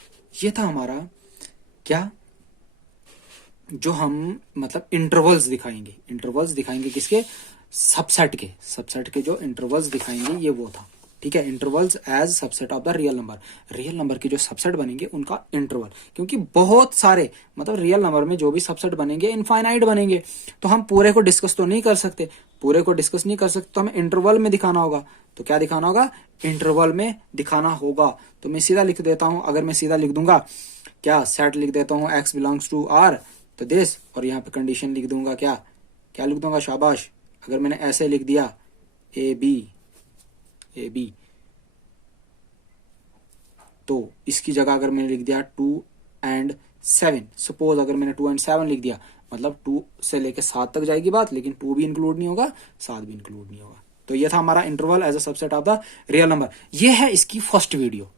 क्या, जो हम मतलब इंटरवल्स दिखाएंगे किसके, सबसेट के जो इंटरवल्स दिखाएंगे ये वो था, ठीक है, intervals as subset of the real number के जो सबसेट बनेंगे उनका इंटरवल, क्योंकि बहुत सारे मतलब रियल नंबर में जो भी सबसेट बनेंगे इनफाइनाइट बनेंगे, तो हम पूरे को डिस्कस नहीं कर सकते, तो हमें इंटरवल में दिखाना होगा। तो क्या दिखाना होगा, इंटरवल में दिखाना होगा। तो मैं सीधा लिख देता हूं, अगर मैं सीधा लिख दूंगा क्या, सेट लिख देता हूं x बिलोंग्स टू r, तो दिस, और यहाँ पे कंडीशन लिख दूंगा, क्या लिख दूंगा, शाबाश, अगर मैंने ऐसे लिख दिया ए बी, तो इसकी जगह अगर मैंने लिख दिया 2 and 7, सपोज अगर मैंने 2 and 7 लिख दिया, मतलब 2 से लेके 7 तक जाएगी बात, लेकिन 2 भी इंक्लूड नहीं होगा, 7 भी इंक्लूड नहीं होगा। तो ये था हमारा interval as a subset of the real number. ये है इसकी फर्स्ट वीडियो।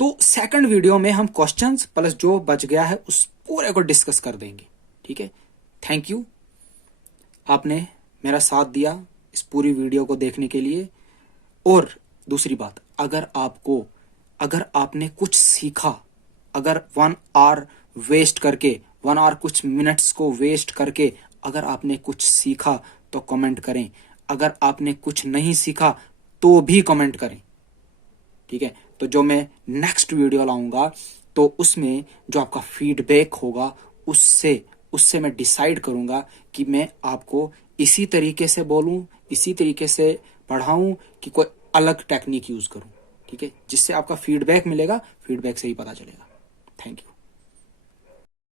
तो सेकंड वीडियो में हम क्वेश्चंस प्लस जो बच गया है उस पूरे को डिस्कस कर देंगे, ठीक है। थैंक यू, आपने मेरा साथ दिया इस पूरी वीडियो को देखने के लिए। और दूसरी बात, अगर आपने कुछ सीखा, अगर 1 आवर वेस्ट करके, 1 आवर कुछ मिनट्स को वेस्ट करके अगर आपने कुछ सीखा तो कमेंट करें, अगर आपने कुछ नहीं सीखा तो भी कमेंट करें, ठीक है। तो जो मैं नेक्स्ट वीडियो लाऊंगा तो उसमें जो आपका फीडबैक होगा उससे मैं डिसाइड करूंगा कि मैं आपको इसी तरीके से बोलूं, इसी तरीके से पढ़ाऊं कि कोई अलग टेक्निक यूज करूं, ठीक है, जिससे आपका फीडबैक मिलेगा, फीडबैक से ही पता चलेगा। Thank you.